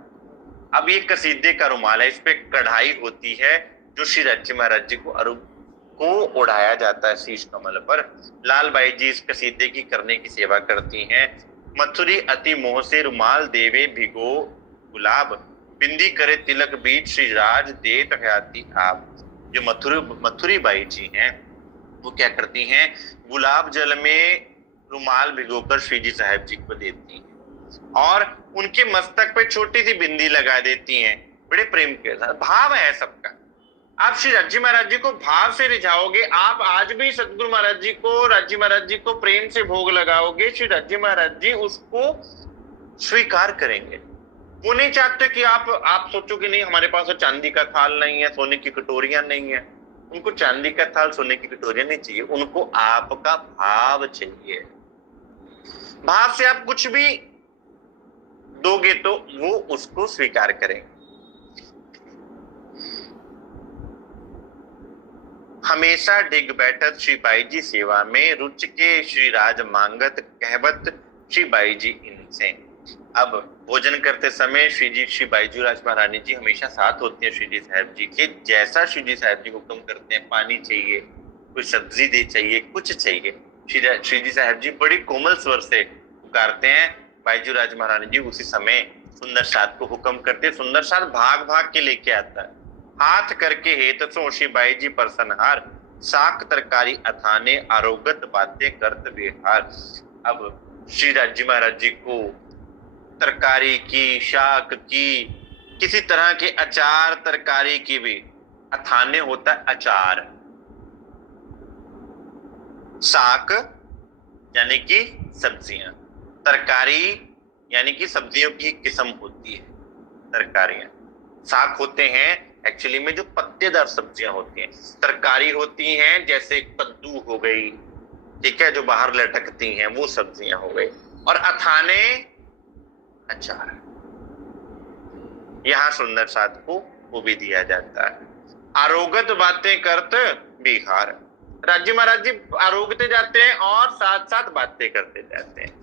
अब ये कसीदे का रुमाल है, इस पे कढ़ाई होती है, जो श्री राज्य महाराज जी को ओढ़ाया जाता है शीश कमल पर। लाल बाई जी इस कसीदे की करने की सेवा करती हैं। मथुरी अति मोह से रुमाल देवे भिगो गुलाब, बिंदी करे तिलक बीच श्री राज देत हयाती आप। जो मथुरी बाई जी हैं वो क्या करती हैं, गुलाब जल में रुमाल भिगोकर श्री जी साहब जी को देती हैं और उनके मस्तक पे छोटी सी बिंदी लगा देती हैं, बड़े प्रेम के साथ। भाव है सबका। आप श्री राज्य महाराज जी को भाव से रिझाओगे, आप आज भी सतगुरु महाराज जी को, राज्य महाराज जी को प्रेम से भोग लगाओगे, श्री राज्य महाराज जी उसको स्वीकार करेंगे। वो नहीं चाहते कि आप सोचो कि नहीं हमारे पास तो चांदी का थाल नहीं है, सोने की कटोरियां नहीं है। उनको चांदी का थाल, सोने की कटोरियां नहीं चाहिए, उनको आपका भाव चाहिए। भाव से आप कुछ भी दोगे तो वो उसको स्वीकार करेंगे। हमेशा डिग बैठत श्री बाई जी सेवा में, रुच के श्री राज मांगत कहवत श्री बाई जी इनसे। अब भोजन करते समय श्री बाईजू राज महारानी जी हमेशा साथ होती है श्री जी साहब जी के। जैसा श्री जी साहब जी हुक्म करते हैं, पानी चाहिए, कोई सब्जी दे चाहिए, कुछ चाहिए, श्री जी साहब जी बड़ी कोमल स्वर से पुकारते हैं। बाईजू राज महारानी जी उसी समय सुंदर साथ को हुक्म करते, सुंदर साथ भाग भाग के लेके आता है। हाथ करके हेत सो श्री बाई जी परसनहार, साक तरकारी अथाने आरोगत बातें करत विहार। अब श्री राज्य महाराज जी को तरकारी की, शाक की, किसी तरह के अचार तरकारी की भी, अथाने होता है अचार, शाक यानी कि सब्जियां, तरकारी यानी कि सब्जियों की किस्म होती है तरकारियां, शाक होते हैं एक्चुअली में जो पत्तेदार सब्जियां होती हैं, तरकारी होती हैं जैसे कद्दू हो गई, ठीक है, जो बाहर लटकती हैं वो सब्जियां हो गई, और अथाने अचार। यहां सुंदर साथ को वो भी दिया जाता है। आरोगत बातें करत बिहार, राज्य महाराज जी आरोगते जाते हैं और साथ साथ बातें करते जाते हैं।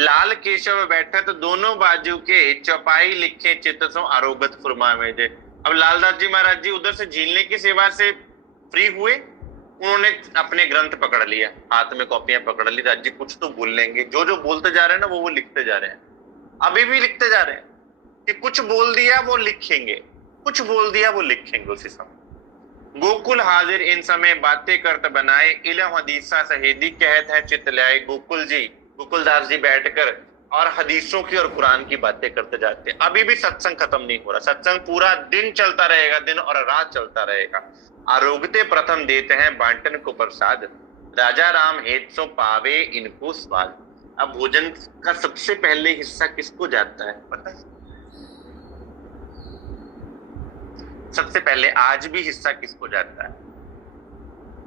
लाल केशव बैठत दोनों बाजू के, चौपाई लिखे चित्त सो आरोगत फुरमा में जे। अब लालदास जी महाराज जी उधर से झीलने की सेवा से फ्री हुए, उन्होंने अपने ग्रंथ पकड़ लिया, हाथ में कॉपियां पकड़ ली, राज्य कुछ तो बोल लेंगे, जो जो बोलते जा रहे हैं ना वो लिखते जा रहे हैं, अभी भी लिखते जा रहे हैं कि कुछ बोल दिया वो लिखेंगे, कुछ बोल दिया वो लिखेंगे उसी समय। गोकुल हाजिर इन समय बातें करते बनाए, इलम हदीसा सहेदी कहत है चित लाए। गोकुल जी, गोकुलदास जी बैठकर और हदीसों की और कुरान की बातें करते जाते हैं। अभी भी सत्संग खत्म नहीं हो रहा, सत्संग पूरा दिन चलता रहेगा, दिन और रात चलता रहेगा। आरोगते प्रथम देते हैं बांटन को प्रसाद, राजा राम हेत सो पावे इनको स्वाद। अब भोजन का सबसे पहले हिस्सा किसको जाता है पता है? सबसे पहले आज भी हिस्सा किसको जाता है?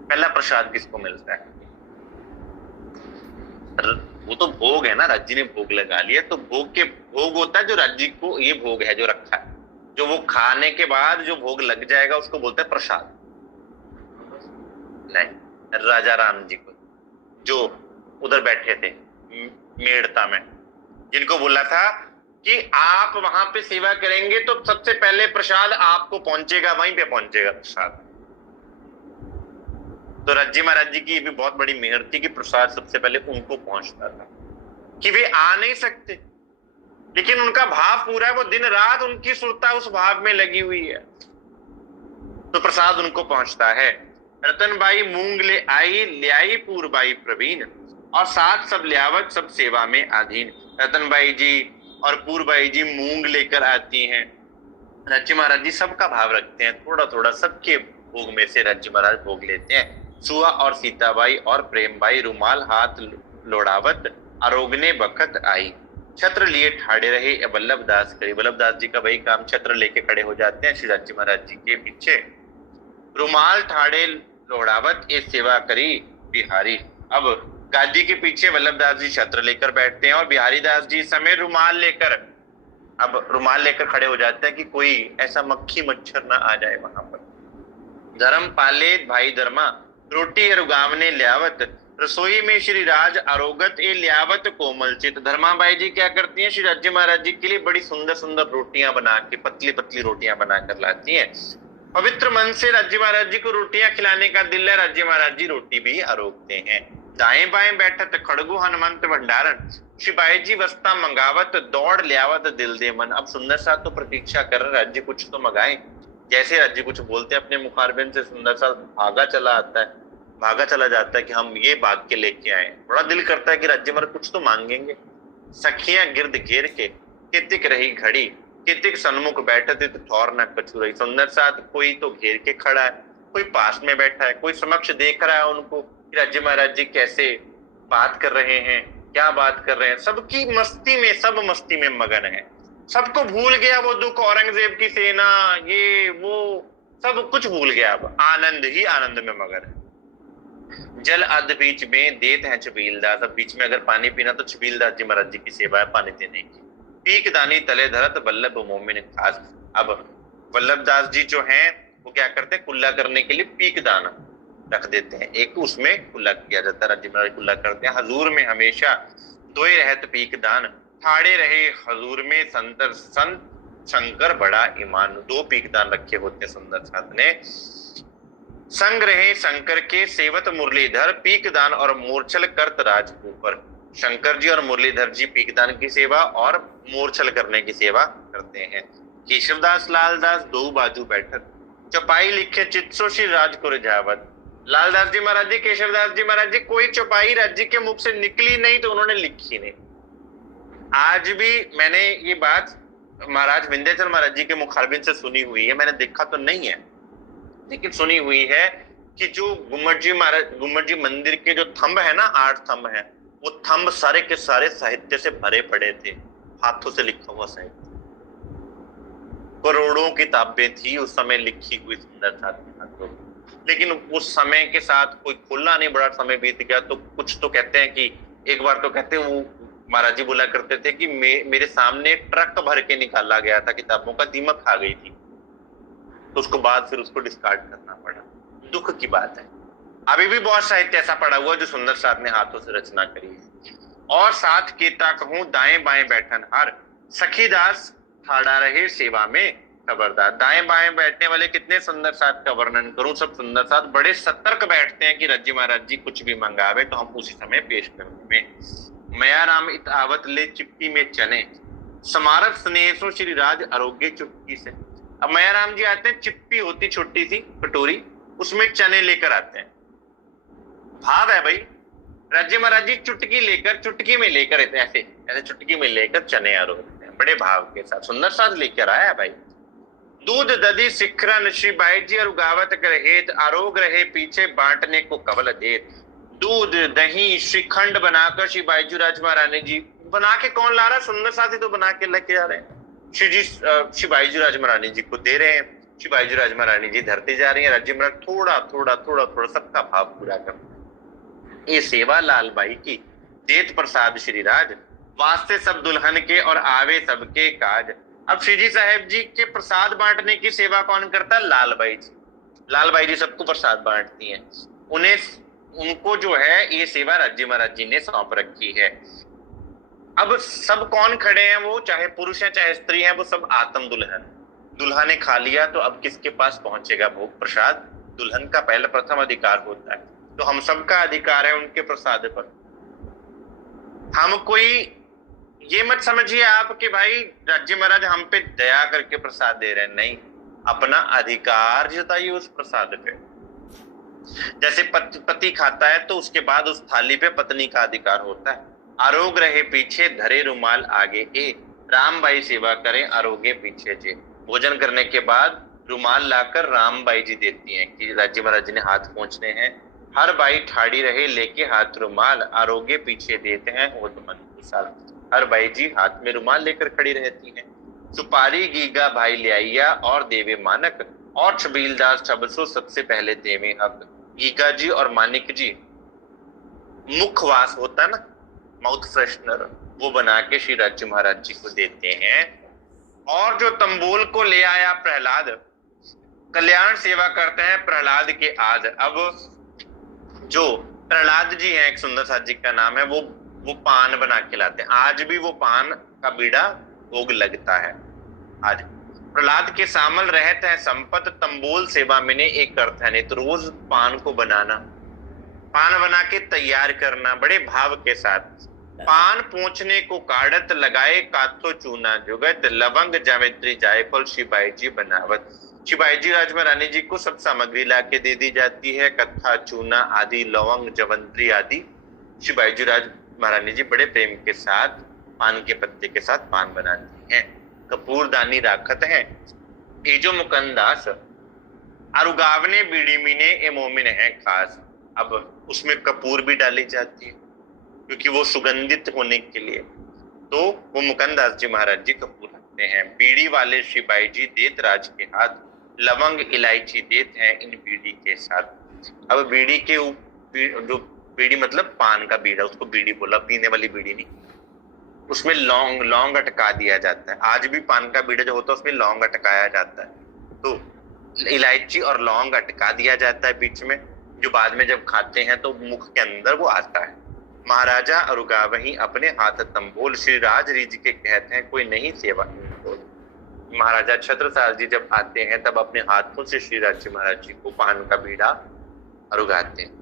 पहला प्रसाद किसको मिलता है? वो तो भोग है ना, राज्य ने भोग लगा लिया, तो भोग होता है जो राज्य को, ये भोग है जो रखा है, जो वो खाने के बाद जो भोग लग जाएगा उसको बोलते हैं प्रसाद। नहीं, राजा राम जी को जो उधर बैठे थे मेड़ता में, जिनको बोला था कि आप वहां पे सेवा करेंगे तो सबसे पहले प्रसाद आपको पहुंचेगा, वहीं पे पहुंचेगा प्रसाद। तो राज्य महाराज जी की ये भी बहुत बड़ी मेहर थी कि प्रसाद सबसे पहले उनको पहुंचता था, कि वे आ नहीं सकते लेकिन उनका भाव पूरा है, वो दिन रात उनकी सुरता उस भाव में लगी हुई है, तो प्रसाद उनको पहुंचता है। रतनबाई मूंग ले आई पूरबाई प्रवीण, और साथ सब लियावत सब सेवा में अधीन। रतनबाई जी और पूरबाई जी मूंग लेकर आती हैं, राज्य महाराज जी सबका भाव रखते हैं, थोड़ा थोड़ा सबके भोग में से राज्य महाराज भोग लेते हैं। सुआ और सीताबाई और प्रेमबाई रुमाल हाथ लोड़ावत, आरोगने बखत आई। छत्र लिए ठाड़े रहे वल्लभ दास करी, वल्लभ दास जी का वही काम, छत्र लेके खड़े हो जाते हैं श्री राज्य महाराज जी के पीछे। रुमाल ठाड़े लोड़ावत ये सेवा करी बिहारी। अब गादी के पीछे वल्लभ दास जी छत्र लेकर बैठते हैं और बिहारी दास जी समय रुमाल लेकर, अब रुमाल लेकर खड़े हो जाते हैं कि कोई ऐसा मक्खी मच्छर ना आ जाए वहां पर। धर्म पाले भाई धर्मा रोटी रुगावने लियावत, रसोई में श्री राज आरोगत ए लियावत कोमल चित। धर्माबाई जी क्या करती हैं? श्री राज्य महाराज जी के लिए बड़ी सुंदर सुंदर रोटियां बना के, पतली पतली रोटियां बनाकर लाती हैं। पवित्र मन से राज्य महाराज जी को रोटियां खिलाने का दिल है, राज्य महाराज जी रोटी भी आरोगते हैं। दाएं बाएं बैठत खड़गु हनुमंत भंडारण, शिवाई जी वस्ता मंगावत दौड़ लियावत दिल दे मन। अब सुंदर सा तो प्रतीक्षा कर रहे, राज्य कुछ तो मंगाए। जैसे राज्य कुछ बोलते हैं अपने मुखारबिंद से सुंदर सा भागा चला आता है, भागा चला जाता है कि हम ये भाग के लेके आए। बड़ा दिल करता है कि राज्य महाराज कुछ तो मांगेंगे। सखियां गिर्द घेर के कितिक रही घड़ी, कितिक सन्मुख बैठते तो ठौर न कछु रही। सुंदर सा कोई तो घेर के खड़ा है, कोई पास में बैठा है, कोई समक्ष देख रहा है उनको राज्य महाराज जी कैसे बात कर रहे हैं, क्या बात कर रहे हैं। सबकी मस्ती में, सब मस्ती में मगन है, सबको भूल गया वो दुख, औरंगजेब की सेना, ये वो सब कुछ भूल गया, अब आनंद ही आनंद में मगन है। जल अध बीच में देते हैं छबीलदास, अब बीच में अगर पानी पीना तो छबीलदास जी महाराज जी की सेवा है पानी देने की। पीक दानी तले धरत वल्लभ मोमिन खास। अब वल्लभ दास जी जो हैं वो क्या करते हैं? कुल्ला करने के लिए पीक दाना रख देते हैं, एक उसमें कुल्ला किया जाता है, राज्य महाराज कुल्ला करते हैं। हजूर में हमेशा दोए रहत पीक दान, ठाड़े रहे हजूर में संतर संत शंकर बड़ा ईमान। दो पीक दान रखे होते हैं सुंदर साथ ने। संग रहे शंकर के सेवत मुरलीधर, पीक दान और मूर्छल करत राज ऊपर। शंकर जी और मुरलीधर जी पीकदान की सेवा और मूर्छल करने की सेवा करते हैं। केशवदास लालदास दो बाजू बैठक, चौपाई लिखे चित्सो श्री राज को रिझावत। लालदास जी महाराज जी, केशवदास जी महाराज जी, कोई चौपाई राज्य के मुख से निकली नहीं तो उन्होंने लिखी नहीं। आज भी मैंने ये बात महाराज विंध्याचल महाराज जी के मुखारबिन से सुनी हुई है, मैंने देखा तो नहीं है लेकिन सुनी हुई है कि जो गुम्मट जी मंदिर के जो थंब है ना, 8 थंब है, वो थंब सारे के सारे साहित्य से भरे पड़े थे, हाथों से लिखा हुआ साहित्य। करोड़ों किताबें थी उस समय लिखी हुई सुंदर हाथों, लेकिन उस समय के साथ कोई खोलना नहीं, बड़ा समय बीत गया। तो कुछ तो कहते हैं कि एक बार तो कहते हैं वो महाराज जी बोला करते थे कि मेरे सामने ट्रक भर के निकाला गया था किताबों का, दीमक खा गई थी, तो उसको बाद फिर उसको डिस्कार्ड करना पड़ा। दुख की बात है। अभी भी बहुत साहित्य ऐसा पड़ा हुआ जो सुंदर साथ ने हाथों से रचना करी है। और साथ केता कहूं दाएं बाएं बैठन हार, सखीदास ठाड़ा रहे सेवा में खबरदार। दाएं बाएं बैठने वाले कितने सुंदर साथ का वर्णन करूं, सब सुंदर साथ बड़े सतर्क बैठते हैं कि रज्जी महाराज जी कुछ भी मंगावे तो हम उसी समय पेश करेंगे। मया राम इत आवत ले चिप्पी में चने, समारत स्नेह श्री राज आरोग्य चुटकी से। अब मया राम जी आते हैं, चिप्पी होती छोटी सी कटोरी, उसमें चने लेकर आते हैं। भाव है भाई, राज्य महाराज जी चुटकी में लेकर ऐसे ऐसे चुटकी में लेकर चने आरोगते हैं, बड़े भाव के साथ सुंदर साथ लेकर आया भाई। दूध दधी सिखरन श्री बाई जी और गावत कर हेत, आरोग रहे पीछे बांटने को कवल देत। दूध दही श्रीखंड बनाकर श्री बाईजू राज महारानी जी, बना के कौन ला रहा, सुंदर साथ ही तो बना के लेके जा रहे हैं। श्री बाईजू राज महारानी जी को दे रहे हैं, श्री बाईजू राज महारानी जी धरते जा रही है, राज्य महाराज थोड़ा थोड़ा थोड़ा थोड़ा सबका भाव पूरा कर। ये सेवा लाल बाई की, देत प्रसाद श्री राज, वास्ते सब दुल्हन के और आवे सबके काज। अब श्री जी साहेब जी के प्रसाद बांटने की सेवा कौन करता है, लाल बाई जी। लाल बाई जी सबको प्रसाद बांटती हैं, उनको जो है ये सेवा राज्य महाराज जी ने सौंप रखी है। अब सब कौन खड़े हैं, वो चाहे पुरुष है चाहे स्त्री है, वो सब आत्म दुल्हन। दुल्हा ने खा लिया तो अब किसके पास पहुंचेगा भोग प्रसाद, दुल्हन का पहला प्रथम अधिकार होता है, तो हम सबका अधिकार है उनके प्रसाद पर। हम कोई ये मत समझिए आप कि भाई राज्य महाराज हम पे दया करके प्रसाद दे रहे हैं, नहीं, अपना अधिकार जताइए उस प्रसाद पे। जैसे पति खाता है तो उसके बाद उस थाली पे पत्नी का अधिकार होता है। आरोग रहे पीछे धरे रुमाल आगे ए, रामबाई सेवा करें आरोगे पीछे जे। भोजन करने के बाद रुमाल लाकर रामबाई जी देती हैं कि राज्य महाराज जी ने हाथ पोंछने हैं। हर बाई ठाड़ी रहे लेके हाथ रुमाल, आरोगे पीछे देते हैं हो तो मन विशाल। हर बाई जी हाथ में रुमाल लेकर खड़ी रहती हैं। सुपारी गीगा भाई ले आइया और देवे मानक, और छबीलदास छबसो सबसे पहले देवे हक। गीगा जी और मानिक जी मुखवास होता है ना, माउथ फ्रेशनर, वो बना के श्री राज्य महाराज जी को देते हैं। और जो तंबोल को ले आया प्रहलाद, कल्याण सेवा करते हैं प्रहलाद के आद। अब जो प्रहलाद जी हैं, एक सुंदर साथ जी का नाम है, वो पान बना के लाते हैं। आज भी वो पान का बीड़ा भोग लगता है। आज प्रहलाद के सामल रहत है संपत, तंबोल सेवा में ने एक अर्थ है, नहीं तो रोज पान को बनाना, पान बना के तैयार करना बड़े भाव के साथ। पान पोंछने को काढ़त, लगाए काथो चूना जुगत, लवंग जावेत्री जायफल शिबाई जी बनावत। शिबाई जी राज महारानी जी को सब सामग्री लाके दे दी जाती है, कत्था चूना आदि, लवंग जवंत्री आदि। शिबाई जी राज महारानी जी बड़े प्रेम के साथ पान के पत्ते के साथ पान बनाती हैं। कपूर दानी राखत है ये जो मुकंदास, अरुगावने बीड़ी मीने ए मोमिन है खास। अब उसमें कपूर भी डाली जाती है क्योंकि वो सुगंधित होने के लिए, तो वो मुकंदास जी महाराज जी कपूर रखते हैं। बीड़ी वाले शिबाई जी देत राज के हाथ, लवंग इलायची देत हैं इन बीड़ी के साथ। अब बीड़ी के जो बीड़ी मतलब पान का बीड़ा, उसको बीड़ी बोला, पीने वाली बीड़ी नहीं, उसमें लौंग अटका दिया जाता है। आज भी पान का बीड़ा जो होता है उसमें लौंग अटकाया जाता है, तो इलायची और लौंग अटका दिया जाता है बीच में, जो बाद में जब खाते हैं तो मुख के अंदर वो आता है। महाराजा अरुगावही अपने हाथ तंबोल, श्री राज रिज के कहते हैं कोई नहीं सेवा। महाराजा छत्रसाल जी जब आते हैं तब अपने हाथों से श्री राज्य महाराज जी को पान का बीड़ा अरुगाते हैं।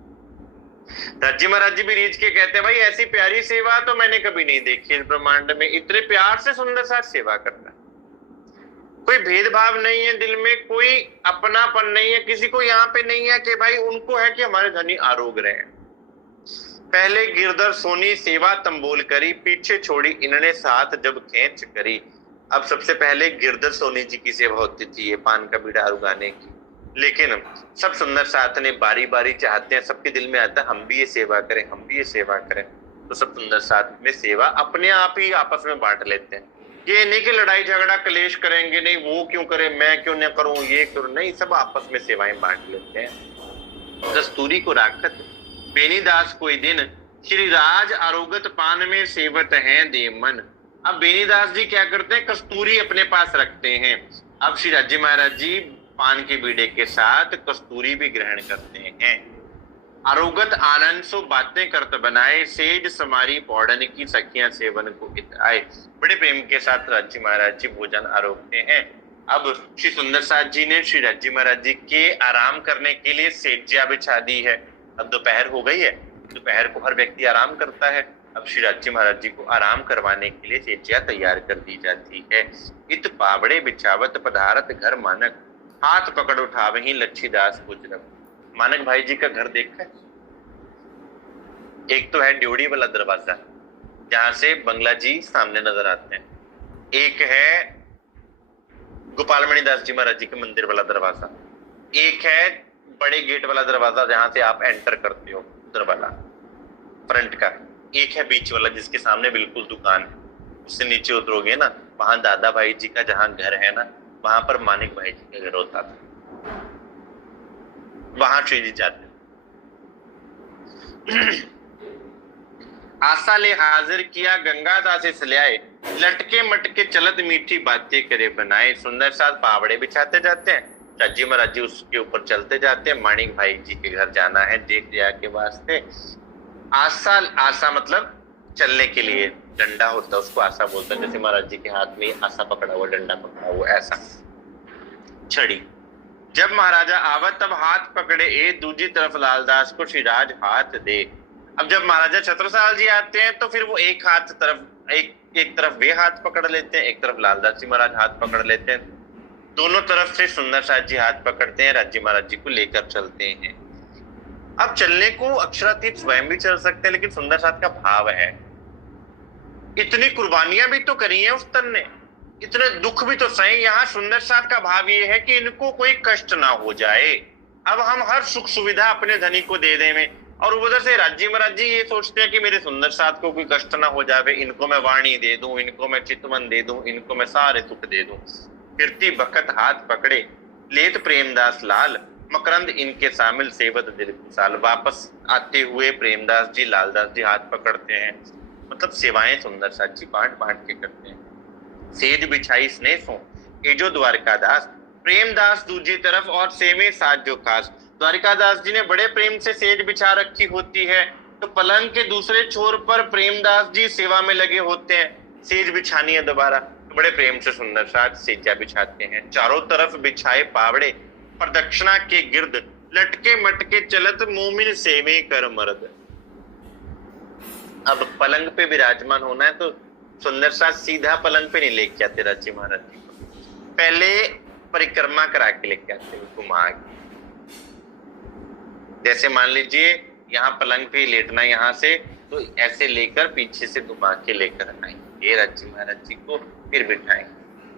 राज्य महाराज जी भी रीझ के कहते हैं भाई ऐसी प्यारी सेवा तो मैंने कभी नहीं देखी इस ब्रह्मांड में, इतने प्यार से सुंदर साथ सेवा करना। कोई भेदभाव नहीं है दिल में, कोई अपनापन नहीं है, किसी को यहाँ पे नहीं है कि भाई उनको है कि हमारे धनी आरोग्य रहे। पहले गिरधर सोनी सेवा तंबोल करी, पीछे छोड़ी इन्होंने साथ जब खेच करी। अब सबसे पहले गिरधर सोनी जी की सेवा होती थी, ये पान का बीड़ा उगाने की, लेकिन सब सुंदर साथ ने बारी बारी चाहते हैं, सबके दिल में आता है हम भी ये सेवा करें, हम भी ये सेवा करें, तो सब सुंदर साथ में सेवा अपने आप ही आपस में बांट लेते हैं। ये नहीं कि लड़ाई झगड़ा कलेश करेंगे, नहीं वो क्यों करे, मैं क्यों न करूं, ये करूं, नहीं, सब आपस में सेवाएं बांट लेते हैं। दस्तूरी को राखत बेनीदास कोई दिन, श्री राज आरोगत पान में सेवत हैं दे मन। अब बेनीदास जी क्या करते हैं, कस्तूरी अपने पास रखते हैं। अब श्री राज्य महाराज जी पान के बीड़े के साथ कस्तूरी भी ग्रहण करते हैं। आरोगत आनंद सो बातें करत बनाए, सेज समारी पौड़न की सखियां सेवन को इत आए। बड़े प्रेम के साथ राज्य महाराज जी भोजन आरोगते हैं। अब श्री सुंदर साथ जी ने श्री राज्य महाराज जी के आराम करने के लिए सेज्या बिछा दी है। अब दोपहर हो गई है, दोपहर को हर व्यक्ति आराम करता है। अब श्री राज्य महाराज जी को आराम करवाने के लिए सेज्या तैयार कर दी जाती है। इत पावड़े बिछावत पधारत घर मानक, हाथ पकड़ उठा वही लच्छीदास गुजरत। मानक भाई जी का घर देखा है, एक तो है ड्योढ़ी वाला दरवाजा जहां से बंगला जी सामने नजर आते हैं, एक है गोपालमणि दास जी महाराज जी के मंदिर वाला दरवाजा, एक है बड़े गेट वाला दरवाजा जहां से आप एंटर करते हो उधर वाला फ्रंट का, एक है बीच वाला जिसके सामने बिल्कुल दुकान है, उससे नीचे उतरोगे ना वहां दादा भाई जी का जहां घर है ना, वहां पर मानिक भाई जी का घर होता था, वहां श्री जी जाते। आशा ले हाजिर किया गंगा दास इसलिए, लटके मटके चलत मीठी बातें करे बनाए। सुंदर साथ पावड़े बिछाते जाते हैं, चाची महाराज जी उसके ऊपर चलते जाते हैं, माणिक भाई जी के घर जाना है देख दिया के वास्ते। आशा, आशा मतलब चलने के लिए डंडा होता है उसको आशा बोलता है, जैसे महाराज जी के हाथ में आशा पकड़ा हुआ, डंडा पकड़ा हुआ, ऐसा छड़ी। जब महाराजा आवत तब हाथ पकड़े ए, दूसरी तरफ लालदास को श्रीराज हाथ दे। अब जब महाराजा छत्रसाल जी आते हैं तो फिर वो एक हाथ तरफ एक तरफ वे हाथ पकड़ लेते हैं, एक तरफ लालदास जी महाराज हाथ पकड़ लेते हैं, दोनों तरफ से सुंदर साथ जी हाथ पकड़ते हैं, राज्य महाराज जी को लेकर चलते हैं। अब चलने को अक्षरातीत स्वयं भी चल सकते हैं, लेकिन सुंदर साथ का भाव है, इतनी कुर्बानियां भी तो करी है उस तन ने, इतने दुख भी तो सहे। यहाँ सुंदर साथ का भाव ये है कि इनको कोई कष्ट ना हो जाए, अब हम हर सुख सुविधा अपने धनी को दे दें, और उधर से राज्य महाराज जी ये सोचते हैं कि मेरे सुंदर साथ को कोई कष्ट ना हो जाए, इनको मैं वाणी दे दूं, इनको मैं चितवन दे दूं, इनको मैं सारे सुख दे दूं। फिरती बखत हाथ पकड़े लेत प्रेमदास लाल, मकरंद इनके शामिल सेवत दिल साल। वापस आते हुए प्रेमदास जी लालदास जी हाथ पकड़ते हैं, मतलब सेवाएं सुंदर साथ जी बांट बांट के करते हैं। सेज बिछाई स्नेह सो एजो द्वारकादास, प्रेमदास दूजी तरफ और सेवे साथ जो खास। द्वारिकादास जी ने बड़े प्रेम से सेज बिछा रखी होती है, तो पलंग के दूसरे छोर पर प्रेमदास जी सेवा में लगे होते हैं, सेज बिछानी है दोबारा, तो बड़े प्रेम से सुंदर साथ सेजा बिछाते हैं। चारों तरफ बिछाए पावड़े प्रदक्षिणा के गिर्द, लटके मटके चलत मोमिन सेवे कर मर्द। अब पलंग पे विराजमान होना है तो सुंदर साथ सीधा पलंग पे नहीं लेके आते राज्य महाराज जी को, पहले परिक्रमा करा के लेके आते घुमा के। जैसे मान लीजिए यहाँ पलंग पे लेटना यहाँ से, तो ऐसे लेकर पीछे से घुमा के लेकर आएंगे राज्य महाराज जी को, फिर बिठाएंगे,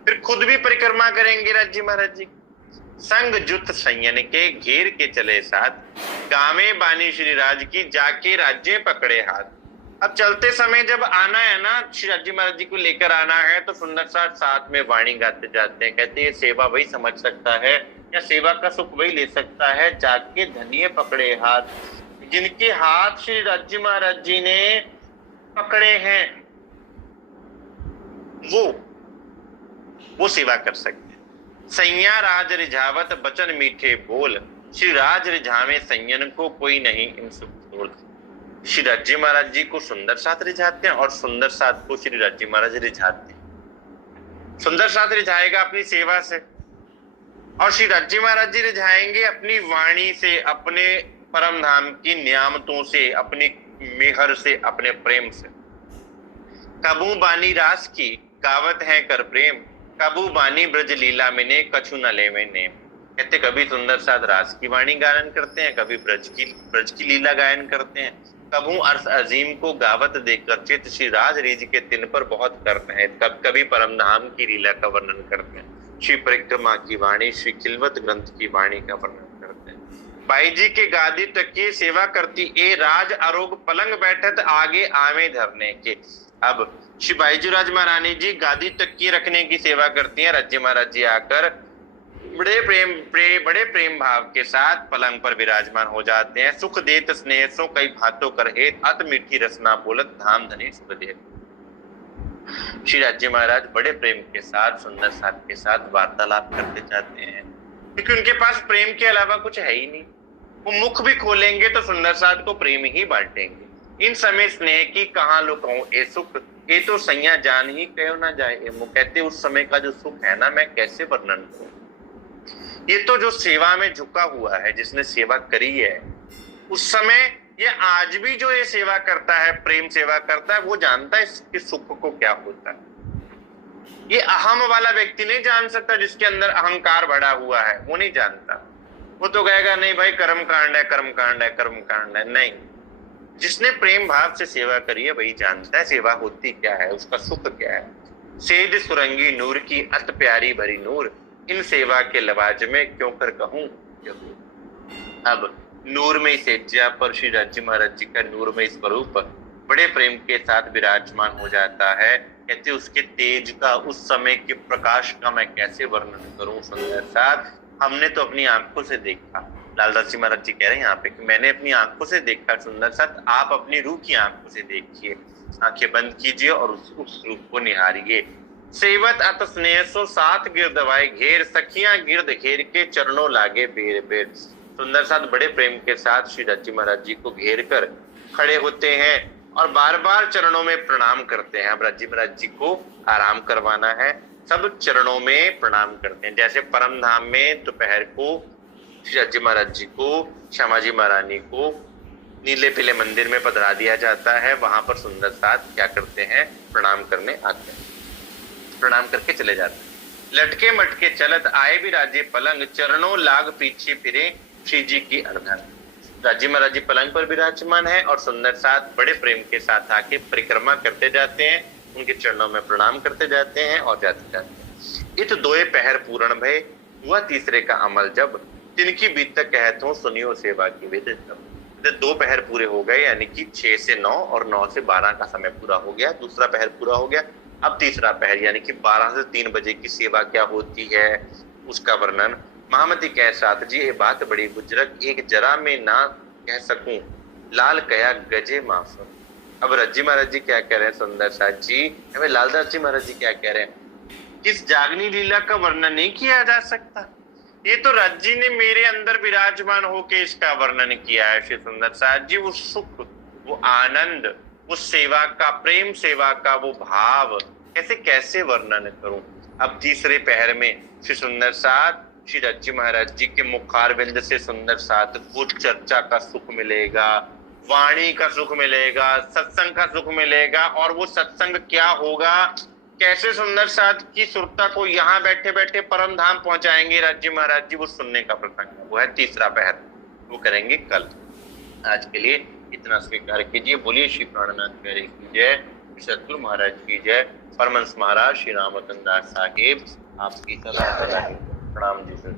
फिर खुद भी परिक्रमा करेंगे राज्य महाराज जी। संग जुत संयन के घेर के चले साथ, गावे बानी श्री राज की जाके राज्य पकड़े हाथ। अब चलते समय जब आना है ना, श्री राज्य महाराज जी को लेकर आना है, तो सुंदर साथ साथ में वाणी गाते जाते हैं, कहते हैं सेवा वही समझ सकता है या सेवा का सुख वही ले सकता है, जाके धनिये पकड़े हाथ। जिनके हाथ श्री राज्य महाराज जी ने पकड़े हैं वो सेवा कर सकते हैं। सैया राज रिझावत बचन मीठे बोल, श्री राज रिझावे सैयन को कोई नहीं इन सुख तोल। श्री राज्य महाराज जी को सुंदर साथ रिझाते हैं और सुंदर साथ को श्री राज्य महाराज रिझाते हैं। सुंदर साथ रिझाएगा अपनी सेवा से, और श्री राज्य महाराज जी रिझाएंगे अपनी वाणी से, अपने परम धाम की नियामतों से, अपनी मेहर से, अपने प्रेम से। कबू बानी रास की गावत है कर प्रेम, कबू बानी ब्रज लीला मिने कछु न ले में नेम। कहते कभी सुंदर साथ रास की वाणी गायन करते हैं, कभी ब्रज की लीला गायन करते हैं। कबू अर्स अजीम को गावत देखकर चित श्री राज रीज के तिन पर बहुत करते हैं। कभी परम धाम की लीला का वर्णन करते हैं, श्री परिक्रमा की वाणी, श्री खिलवत ग्रंथ की वाणी का वर्णन करते हैं। बाई जी के गादी तकिए सेवा करती ए राज आरोग पलंग बैठत आगे आवे धरने के। अब श्री बाईजी राज महारानी जी गादी तकिए रखने की सेवा करती हैं। राज्य महाराज जी आकर बड़े प्रेम भाव के साथ पलंग पर विराजमान हो जाते हैं। सुख देत स्नेह सो कई भातों कर हेत, अत मीठी रसना बोलत धाम धनी सुख देत। श्री राज्य महाराज बड़े प्रेम के साथ सुंदर साथ के साथ वार्तालाप करते जाते हैं, क्योंकि उनके पास प्रेम के अलावा कुछ है ही नहीं। वो मुख भी खोलेंगे तो सुंदर साथ को प्रेम ही बांटेंगे। इन समय स्नेह की कहाँ लुकाऊं ए सुख, ये तो सैया जान ही कहो ना जाए। वो कहते उस समय का जो सुख है ना, मैं कैसे वर्णन करूं। ये तो जो सेवा में झुका हुआ है, जिसने सेवा करी है, उस समय ये आज भी जो ये सेवा करता है, प्रेम सेवा करता है, वो जानता है इसके सुख को क्या होता है। ये अहम वाला व्यक्ति नहीं जान सकता, जिसके अंदर अहंकार बढ़ा हुआ है, वो नहीं जानता। वो तो कहेगा नहीं भाई कर्म कांड है, कर्म कांड है, कर्म कांड है। नहीं, जिसने प्रेम भाव से सेवा करी है वही जानता है सेवा होती क्या है, उसका सुख क्या है। सेज सुरंगी नूर की अत प्यारी भरी नूर, इन सेवा के लवाज में क्यों कर कहूं। अब नूरमयी सेज्या पर श्री राज्य महाराज जी का नूरमयी स्वरूप बड़े प्रेम के साथ विराजमान हो जाता है। कहते उसके तेज का, उस समय के प्रकाश का मैं कैसे वर्णन करूं। सुंदर साथ हमने तो अपनी आंखों से देखा। लालदास जी महाराज जी कह रहे हैं यहाँ पे कि मैंने अपनी आंखों से देखा सुंदर साथ, आप अपनी रूह की आंखों से देखिए। आंखें बंद कीजिए और उस रूप को निहारिए। सेवत अत स्नेह सो साथ गिरदवाए घेर, सखियां गिरद घेर के चरणों लागे बेर बेर। सुंदर साथ बड़े प्रेम के साथ श्री राज्य महाराज जी को घेर कर खड़े होते हैं और बार बार चरणों में प्रणाम करते हैं। अब राज्य महाराज जी को आराम करवाना है, सब चरणों में प्रणाम करते हैं। जैसे परम धाम में दोपहर को श्री राज्य महाराज जी को, श्यामा जी महारानी को नीले पीले मंदिर में पधरा दिया जाता है, वहां पर सुंदर साथ क्या करते हैं, प्रणाम करने आते हैं, प्रणाम करके चले जाते हैं। लटके मटके चलत आए भी राजे पलंग, चरणों लाग पीछे फिरे श्री जी की अनधन। राज्य महाराज जी पलंग पर विराजमान है और सुंदर साथ बड़े प्रेम के साथ आके परिक्रमा करते जाते हैं, उनके चरणों में प्रणाम करते जाते हैं और जाते जाते हैं। इत दोए पहर पूर्ण भय, हुआ तीसरे का अमल जब, तिनकी बीत तक कहत हूं सुनियो सेवा की विधि तब। 2 पहर पूरे हो गए, यानी कि 6 से 9 और 9 से 12 का समय पूरा हो गया। दूसरा पहर पूरा हो गया, अब तीसरा पहर यानी कि 12 से 3 बजे की सेवा क्या होती है उसका वर्णन। महामती कह साथ जी ये बात बड़ी बुजरक, एक जरा में ना कह सकूं, लाल कया गजे माफ। अब रज्जी महाराज जी क्या कह रहे हैं सुंदर साथ जी, लालदास जी महाराज जी क्या कह रहे हैं, किस जागनी लीला का वर्णन नहीं किया जा सकता। ये तो राज्य ने मेरे अंदर विराजमान होके इसका वर्णन किया है। श्री सुंदर साथ जी वो सुख, वो आनंद, वो सेवा का, प्रेम सेवा का वो भाव कैसे कैसे वर्णन करूं। अब तीसरे पहर में श्री सुंदर साथ श्री राज्य महाराज जी के मुखारविंद से सुंदर साथ को चर्चा का सुख मिलेगा, वाणी का सुख मिलेगा, सत्संग का सुख मिलेगा। और वो सत्संग क्या होगा, कैसे सुंदर साथ की सुरता को यहाँ बैठे बैठे परम धाम पहुंचाएंगे राज्य महाराज जी, वो सुनने का प्रसंग है। वो है तीसरा पहर, वो करेंगे कल। आज के लिए इतना स्वीकार कीजिए। बोलिए श्री प्राणनाथ प्यारे की जय, सतगुरु महाराज की जय, परमहंस महाराज श्री रामचंद्र दास साहिब आपकी सदा प्रणाम जी सर।